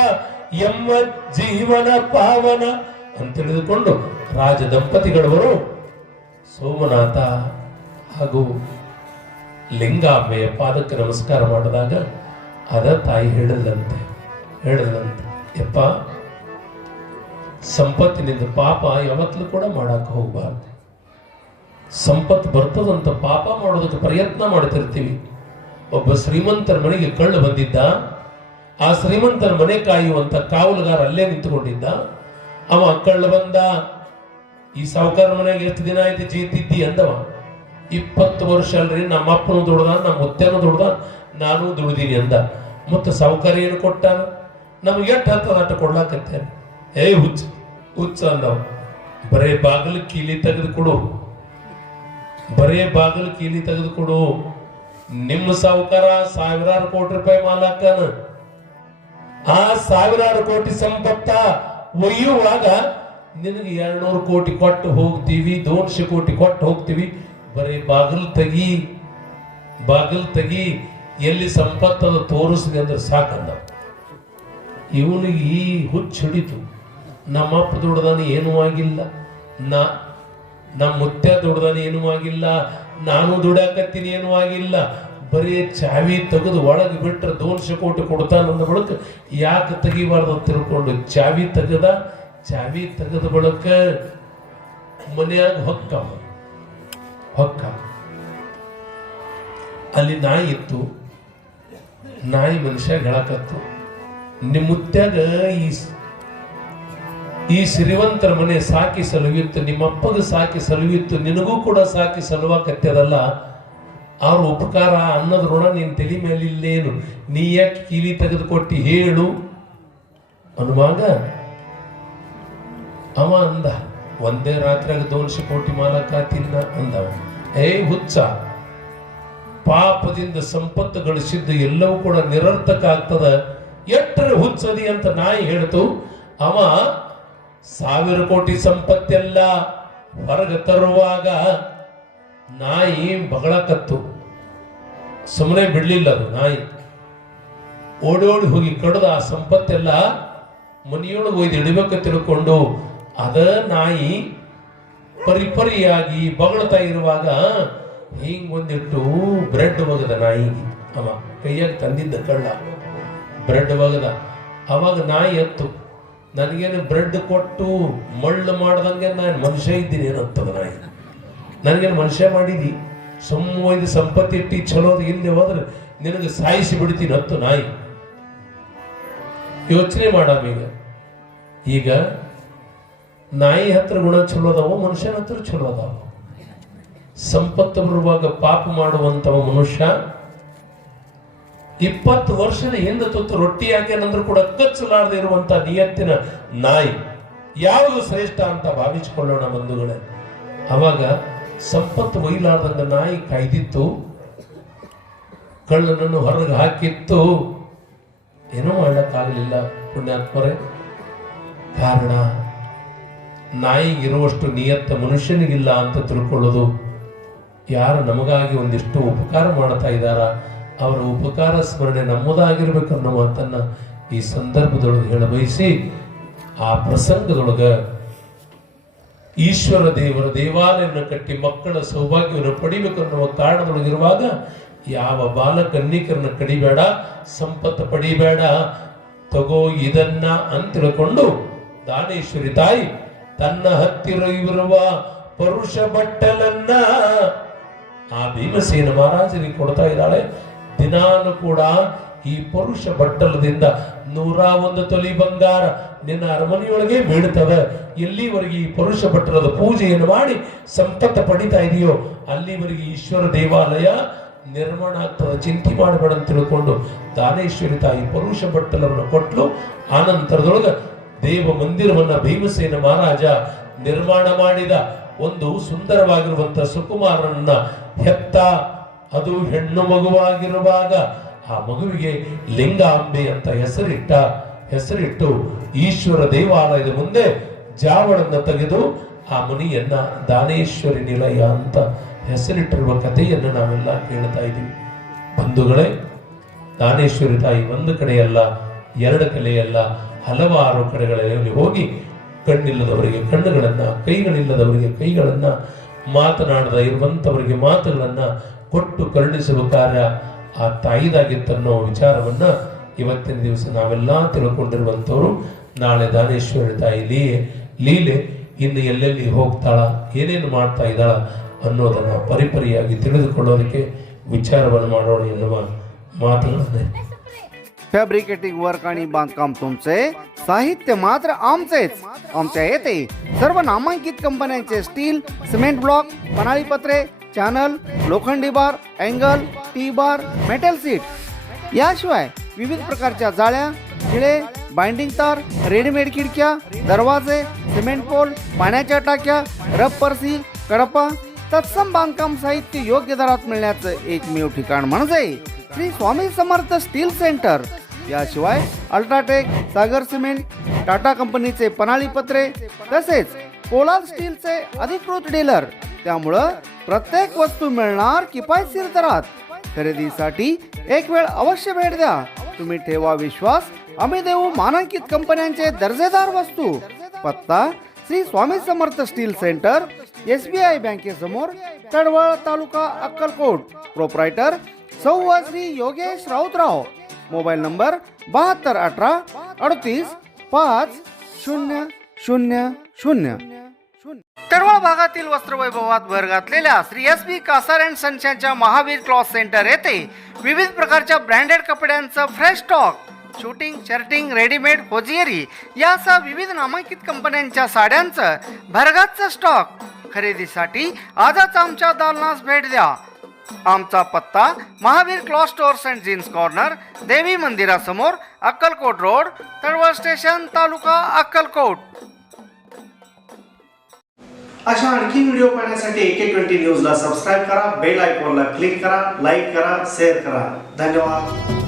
ಎಮ್ಮ ಜೀವನ ಪಾವನ ಅಂತ ತಿಳಿದುಕೊಂಡು ರಾಜ ದಂಪತಿಗಳವರು ಸೋಮನಾಥ ಹಾಗೂ ಲಿಂಗಾಂಬೆಯ ಪಾದಕ್ಕೆ ನಮಸ್ಕಾರ ಮಾಡಿದಾಗ ಅದ ತಾಯಿ ಹೇಳಿದಂತೆ, ಯಪ್ಪ, ಸಂಪತ್ತಿನಿಂದ ಪಾಪ ಯಾವತ್ತೂ ಕೂಡ ಮಾಡಕ್ಕೆ ಹೋಗಬಾರ್ದು. ಸಂಪತ್ತು ಬರ್ತದಂತ ಪಾಪ ಮಾಡೋದಕ್ಕೆ ಪ್ರಯತ್ನ ಮಾಡ್ತಿರ್ತೀವಿ. ಒಬ್ಬ ಶ್ರೀಮಂತರ ಮನೆಗೆ ಕಳ್ಳು ಬಂದಿದ್ದ. ಆ ಶ್ರೀಮಂತರ ಮನೆ ಕಾಯುವಂತ ಕಾವಲುಗಾರ ಅಲ್ಲೇ ನಿಂತುಕೊಂಡಿದ್ದ. ಅವ ಕಳ್ಳು ಬಂದ. ಈ ಸಾವುಕಾರ ಮನೆಗೆ ಎಷ್ಟು ದಿನ ಆಯ್ತು ಜೀತಿದ್ದಿ ಅಂದವ. 20 ವರ್ಷ ಅಲ್ರಿ, ನಮ್ಮ ಅಪ್ಪನು ದುಡ್ದ, ನಮ್ಮ ಮುತ್ತೆನೂ ದುಡ್ದ, ನಾನು ದುಡ್ದೀನಿ ಅಂದ. ಮತ್ತೆ ಸಾವುಕಾರ ಏನು ಕೊಟ್ಟ? ನಮ್ಗೆ ಎಷ್ಟು ಹತ್ತದ ಅಟ್ಟು ಕೊಡ್ಲಾಕತ್ತೇನೆ. ಹುಚ್ಚ ಅಂದವ. ಬರೇ ಬಾಗಿಲು ಕೀಲಿ ತೆಗೆದು ಕೊಡು, ಬರೇ ಬಾಗಿಲು ಕೀಲಿ ತೆಗೆದು ಕೊಡು. ನಿಮ್ಮ ಸಾವುಕಾರ ಸಾವಿರಾರು ಕೋಟಿ ರೂಪಾಯಿ ಮಾಲಕನ. ಆ ಸಾವಿರಾರು ಕೋಟಿ ಸಂಪತ್ತ ಒಯ್ಯುವಾಗ ನಿನಗೆ 200 ಕೋಟಿ ಕೊಟ್ಟು ಹೋಗ್ತೀವಿ, 200 ಕೋಟಿ ಕೊಟ್ಟು ಹೋಗ್ತೀವಿ. ಬರೀ ಬಾಗಿಲು ತೆಗಿ, ಎಲ್ಲಿ ಸಂಪತ್ತದ ತೋರಿಸಿದೆ ಅಂದ್ರೆ ಸಾಕಂದ. ಇವನಿಗೆ ಈ ಹುಚ್ಚು ಹಿಡಿತು. ನಮ್ಮಪ್ಪ ದುಡ್ದಾನ ಏನೂ ಆಗಿಲ್ಲ, ನಮ್ಮ ಮುತ್ಯ ದುಡ್ದಾನ ಏನೂ ಆಗಿಲ್ಲ, ನಾನು ದುಡ್ಯಾಕತ್ತೀನಿ ಏನೂ ಆಗಿಲ್ಲ. ಬರೀ ಚಾವಿ ತೆಗೆದು ಒಳಗೆ ಬಿಟ್ರೆ 200 ಕೋಟಿ ಕೊಡ್ತಾನಂದ ಬಳಿಕ ಯಾಕೆ ತೆಗಿಬಾರ್ದು ತಿಳ್ಕೊಂಡು ಚಾವಿ ತೆಗೆದ ಬಳಿಕ ಮನೆಯಾಗ ಹೊಕ್ಕ ಅಲ್ಲಿ ನಾಯಿ ಇತ್ತು. ನಾಯಿ ಮನುಷ್ಯ ಹೇಳಕತ್ತು, ನಿಮ್ಮ ಮುತ್ಯಾಗ ಈ ಶ್ರೀವಂತರ ಮನೆ ಸಾಕಿ ಸಲುವಿತ್ತು, ನಿಮ್ಮಪ್ಪಗ ಸಾಕಿ ಸಲುವಿತ್ತು, ನಿನಗೂ ಕೂಡ ಸಾಕಿ ಸಲುವಾಕತ್ಯದಲ್ಲ. ಅವ್ರ ಉಪಕಾರ ಅನ್ನೋದ್ ಋಣ ನಿನ್ ತಲೆ ಮೇಲೆ ಇಲ್ಲೇನು, ನೀ ಯಾಕೆ ಕೀಲಿ ತೆಗೆದುಕೊಟ್ಟಿ ಹೇಳು ಅನ್ನುವಾಗ ಅವ ಅಂದ, ಒಂದೇ ರಾತ್ರಿಯಾಗ 200 ಕೋಟಿ ಮಾಲಕ ತಿನ್ನ ಅಂದವ. ಹುಚ್ಚ, ಪಾಪದಿಂದ ಸಂಪತ್ತು ಗಳಿಸಿದ್ದು ಎಲ್ಲವೂ ಕೂಡ ನಿರರ್ಥಕ ಆಗ್ತದ, ಎಟ್ಟರೆ ಹುಚ್ಚದಿ ಅಂತ ನಾಯಿ ಹೇಳ್ತು. ಅವ 1000 ಕೋಟಿ ಸಂಪತ್ತೆಲ್ಲ ಹೊರಗೆ ತರುವಾಗ ನಾಯಿ ಬಗಳಕತ್ತು. ಸುಮ್ಮನೆ ಬಿಡ್ಲಿಲ್ಲ ಅದು. ನಾಯಿ ಓಡಿ ಹೋಗಿ ಕಡ್ದು ಆ ಸಂಪತ್ತೆಲ್ಲ ಮನೆಯೊಳಗೆ ಒಯ್ದು ಇಡಬೇಕು ತಿಳ್ಕೊಂಡು ಅದ ನಾಯಿ ಪರಿಯಾಗಿ ಬಗಳತಾ ಇರುವಾಗ ಹಿಂಗ್ ಒಂದಿಟ್ಟು ಬ್ರೆಡ್ ಒಗದ ನಾಯಿಗೆ. ಅವ ಕೈಯಾಗ ತಂದಿದ್ದ ಕಳ್ಳ ಬ್ರೆಡ್ ಒಗದ. ಅವಾಗ ನಾಯಿ ಎತ್ತು, ನನಗೇನು ಬ್ರೆಡ್ ಕೊಟ್ಟು ಮಳ್ಳು ಮಾಡ್ದಂಗೆ ನಾನು ಮನುಷ್ಯ ಇದ್ದೀನಿ ಏನಂತದ ನಾಯಿ. ನನಗೇನು ಮನುಷ್ಯ ಮಾಡಿದಿ, ಒಯ್ದು ಸಂಪತ್ತಿ ಇಟ್ಟು ಚಲೋದು ಇಲ್ಲಿ ಹೋದ್ರೆ ನಿನಗೆ ಸಾಯಿಸಿ ಬಿಡ್ತೀನಿ ಹತ್ತು ನಾಯಿ. ಯೋಚನೆ ಮಾಡಾಮೀಗ. ಈಗ ನಾಯಿ ಹತ್ರ ಗುಣ ಚಲೋ ಅದಾವ, ಮನುಷ್ಯನ ಹತ್ರ ಚಲೋ ಅದಾವ. ಸಂಪತ್ತು ಬರುವಾಗ ಪಾಪ ಮಾಡುವಂತವ ಮನುಷ್ಯ 20 ವರ್ಷದ ಹಿಂದೆ ತುತ್ತು ರೊಟ್ಟಿ ಹಾಕೇನಂದ್ರೂ ಕೂಡ ಕಚ್ಚಲಾರದೆ ಇರುವಂತ ನಿಯತ್ತಿನ ನಾಯಿ ಯಾವುದು ಶ್ರೇಷ್ಠ ಅಂತ ಭಾವಿಸಿಕೊಳ್ಳೋಣ ಬಂಧುಗಳೇ. ಅವಾಗ ಸಂಪತ್ತು ಒಯ್ಲಾರ್ದಂಗ ನಾಯಿ ಕಾಯ್ದಿತ್ತು, ಕಳ್ಳನನ್ನು ಹೊರಗೆ ಹಾಕಿತ್ತು, ಏನೂ ಮಾಡ್ಲಕ್ಕಾಗಲಿಲ್ಲ ಪುಣ್ಯಾತ್ಮರೇ. ಕಾರಣ ನಾಯಿಗಿರುವಷ್ಟು ನಿಯತ್ತ ಮನುಷ್ಯನಿಗಿಲ್ಲ ಅಂತ ತಿಳ್ಕೊಳ್ಳೋದು. ಯಾರು ನಮಗಾಗಿ ಒಂದಿಷ್ಟು ಉಪಕಾರ ಮಾಡ್ತಾ ಇದ್ದಾರ ಅವರ ಉಪಕಾರ ಸ್ಮರಣೆ ನಮ್ಮದಾಗಿರ್ಬೇಕನ್ನೋ ಮಾತನ್ನ ಈ ಸಂದರ್ಭದೊಳಗೆ ಹೇಳಬಯಸಿ, ಆ ಪ್ರಸಂಗದೊಳಗ ಈಶ್ವರ ದೇವರ ದೇವಾಲಯವನ್ನು ಕಟ್ಟಿ ಮಕ್ಕಳ ಸೌಭಾಗ್ಯವನ್ನು ಪಡಿಬೇಕನ್ನುವ ಕಾರಣದೊಳಗಿರುವಾಗ ಯಾವ ಬಾಲಕನ್ನಿಕರನ್ನ ಕಡಿಬೇಡ, ಸಂಪತ್ತು ಪಡಿಬೇಡ, ತಗೋ ಇದನ್ನ ಅಂತ ತಿಳ್ಕೊಂಡು ದಾನೇಶ್ವರಿ ತಾಯಿ ತನ್ನ ಹತ್ತಿರ ಇರುವ ಪರುಷ ಬಟ್ಟಲನ್ನ ಆ ಭೀಮಸೇನ ಮಹಾರಾಜನಿಗೆ ಕೊಡ್ತಾ ಇದ್ದಾಳೆ. ದಿನಾನು ಕೂಡ ಈ ಪರುಷ ಬಟ್ಟಲದಿಂದ 101 ತೊಲಿ ಬಂಗಾರ ನಿನ್ನ ಅರಮನೆಯೊಳಗೆ ಬೀಳ್ತದ. ಎಲ್ಲಿವರೆಗೆ ಈ ಪುರುಷ ಭಟ್ಟರದ ಪೂಜೆಯನ್ನು ಮಾಡಿ ಸಂಪತ್ತು ಪಡಿತಾ ಇದೆಯೋ ಅಲ್ಲಿವರೆಗೆ ಈಶ್ವರ ದೇವಾಲಯ ನಿರ್ಮಾಣ ಆಗ್ತದ. ಚಿಂತೆ ಮಾಡಬೇಡ ಅಂತ ತಿಳ್ಕೊಂಡು ದಾನೇಶ್ವರಿ ತಾಯಿ ಪುರುಷ ಭಟ್ಟಲನ್ನು ಕೊಟ್ಲು. ಆನಂತರದೊಳಗ ದೇವ ಮಂದಿರವನ್ನ ಭೀಮಸೇನ ಮಹಾರಾಜ ನಿರ್ಮಾಣ ಮಾಡಿದ. ಒಂದು ಸುಂದರವಾಗಿರುವಂತಹ ಸುಕುಮಾರನನ್ನ ಹೆತ್ತ. ಅದು ಹೆಣ್ಣು ಮಗುವಾಗಿರುವಾಗ ಆ ಮಗುವಿಗೆ ಲಿಂಗಾಂಬೆ ಅಂತ ಹೆಸರಿಟ್ಟು ಈಶ್ವರ ದೇವಾಲಯದ ಮುಂದೆ ಜಾವಳನ್ನ ತೆಗೆದು ಆ ಮುನಿಯನ್ನ ದಾನೇಶ್ವರಿ ನಿಲಯ ಅಂತ ಹೆಸರಿಟ್ಟಿರುವ ಕಥೆಯನ್ನು ನಾವೆಲ್ಲ ಕೇಳ್ತಾ ಇದ್ದೀವಿ. ಬಂಧುಗಳೇ, ದಾನೇಶ್ವರಿ ತಾಯಿ ಒಂದು ಕಡೆಯಲ್ಲ, ಎರಡು ಕಡೆಯಲ್ಲ, ಹಲವಾರು ಕಡೆಗಳಲ್ಲಿ ಹೋಗಿ ಕಣ್ಣಿಲ್ಲದವರಿಗೆ ಕಣ್ಣುಗಳನ್ನ, ಕೈಗಳಿಲ್ಲದವರಿಗೆ ಕೈಗಳನ್ನ, ಮಾತನಾಡದ ಇರುವಂತವರಿಗೆ ಮಾತುಗಳನ್ನ ಕೊಟ್ಟು ಕರುಣಿಸುವ ಕಾರ್ಯ ಆ ತಾಯಿದಾಗಿತ್ತನ್ನೋ ವಿಚಾರವನ್ನ ಇವತ್ತಿನ ದಿವಸ ನಾವೆಲ್ಲ ತಿಳ್ಕೊಂಡಿರುವಂತವ್ರು. ನಾಳೆ ದಾನೇಶ್ವರಿ ತಾಯಿ ಲೀಲೆ ಇನ್ನು ಎಲ್ಲೆಲ್ಲಿ ಹೋಗ್ತಾಳ, ಏನೇನು ಮಾಡ್ತಾ ಇದ್ದಾಳ ಅನ್ನೋದನ್ನ ಪರಿಪರಿಯಾಗಿ ತಿಳಿದುಕೊಳ್ಳೋದಕ್ಕೆ विचारवन ಮಾಡೋಣ ಎನ್ನುವ ಮಾತುಗಳನ್ನು फॅब्रिकेटिंग वर्क आणि बांधकाम तुमचे, साहित्य मात्र आमचेच. आमच्या येथे सर्व नामांकित कंपन्यांचे स्टील, सिमेंट ब्लॉक, पन्हाळी पत्रे, चॅनल, लोखंडी bar, angle, T bar, metal sheet याशिवाय विविध प्रकारच्या जाळ्या, खिळे, बाइंडिंग तार, रेडीमेड खिडक्या, दरवाजे, सिमेंट पोल, पाण्याच्या टाक्या, रबर सील, कडपा तत्सम बांधकाम साहित्य योग्य दरात मिळण्याचं एकमेव ठिकाण म्हणजे श्री स्वामी समर्थ स्टील सेंटर. याशिवाय अल्ट्राटेक, सागर सिमेंट, टाटा कंपनीचे पन्हाळी पत्रे तसेच पोलाद स्टीलचे अधिकृत डीलर. त्यामुळं प्रत्येक वस्तू मिळणार किफायतशीर दरात. खरेदीसाठी एक वेळ अवश्य भेट द्या. तुम्ही ठेवा विश्वास, आम्ही देऊ मानांकित कंपन्यांचे दर्जेदार वस्तू. पत्ता Shri Swami Samarth steel centre, SBI बँकेसमोर, तडवळ, तालुका अक्कलकोट. प्रोप्रायटर सौ श्री योगेश राऊतराव. Mobile number 7218 38 5000. तडवळ भागातील वस्त्रवैभवात भर घातलेल्या श्री SB कासार अँड सन्सच्या महावीर क्लॉथ सेंटर येथे विविध प्रकारच्या ब्रँडेड कपड्यांचं fresh stock, suiting, shirting, readymade, hosiery यासह विविध नामांकित कंपन्यांच्या साड्यांचं भरगच्च स्टॉक. खरेदीसाठी आजच आमच्या दालनास भेट द्या. आमचा पत्ता Mahavir cloth stores and jeans corner, Devi मंदिरासमोर, अक्कलकोट रोड, तळवळ स्टेशन, तालुका अक्कलकोट. अशा आणखी व्हिडिओ पाहण्यासाठी AK20 न्यूजला सबस्क्राईब करा, बेल आयकॉनला क्लिक करा, लाईक करा, शेअर करा. धन्यवाद.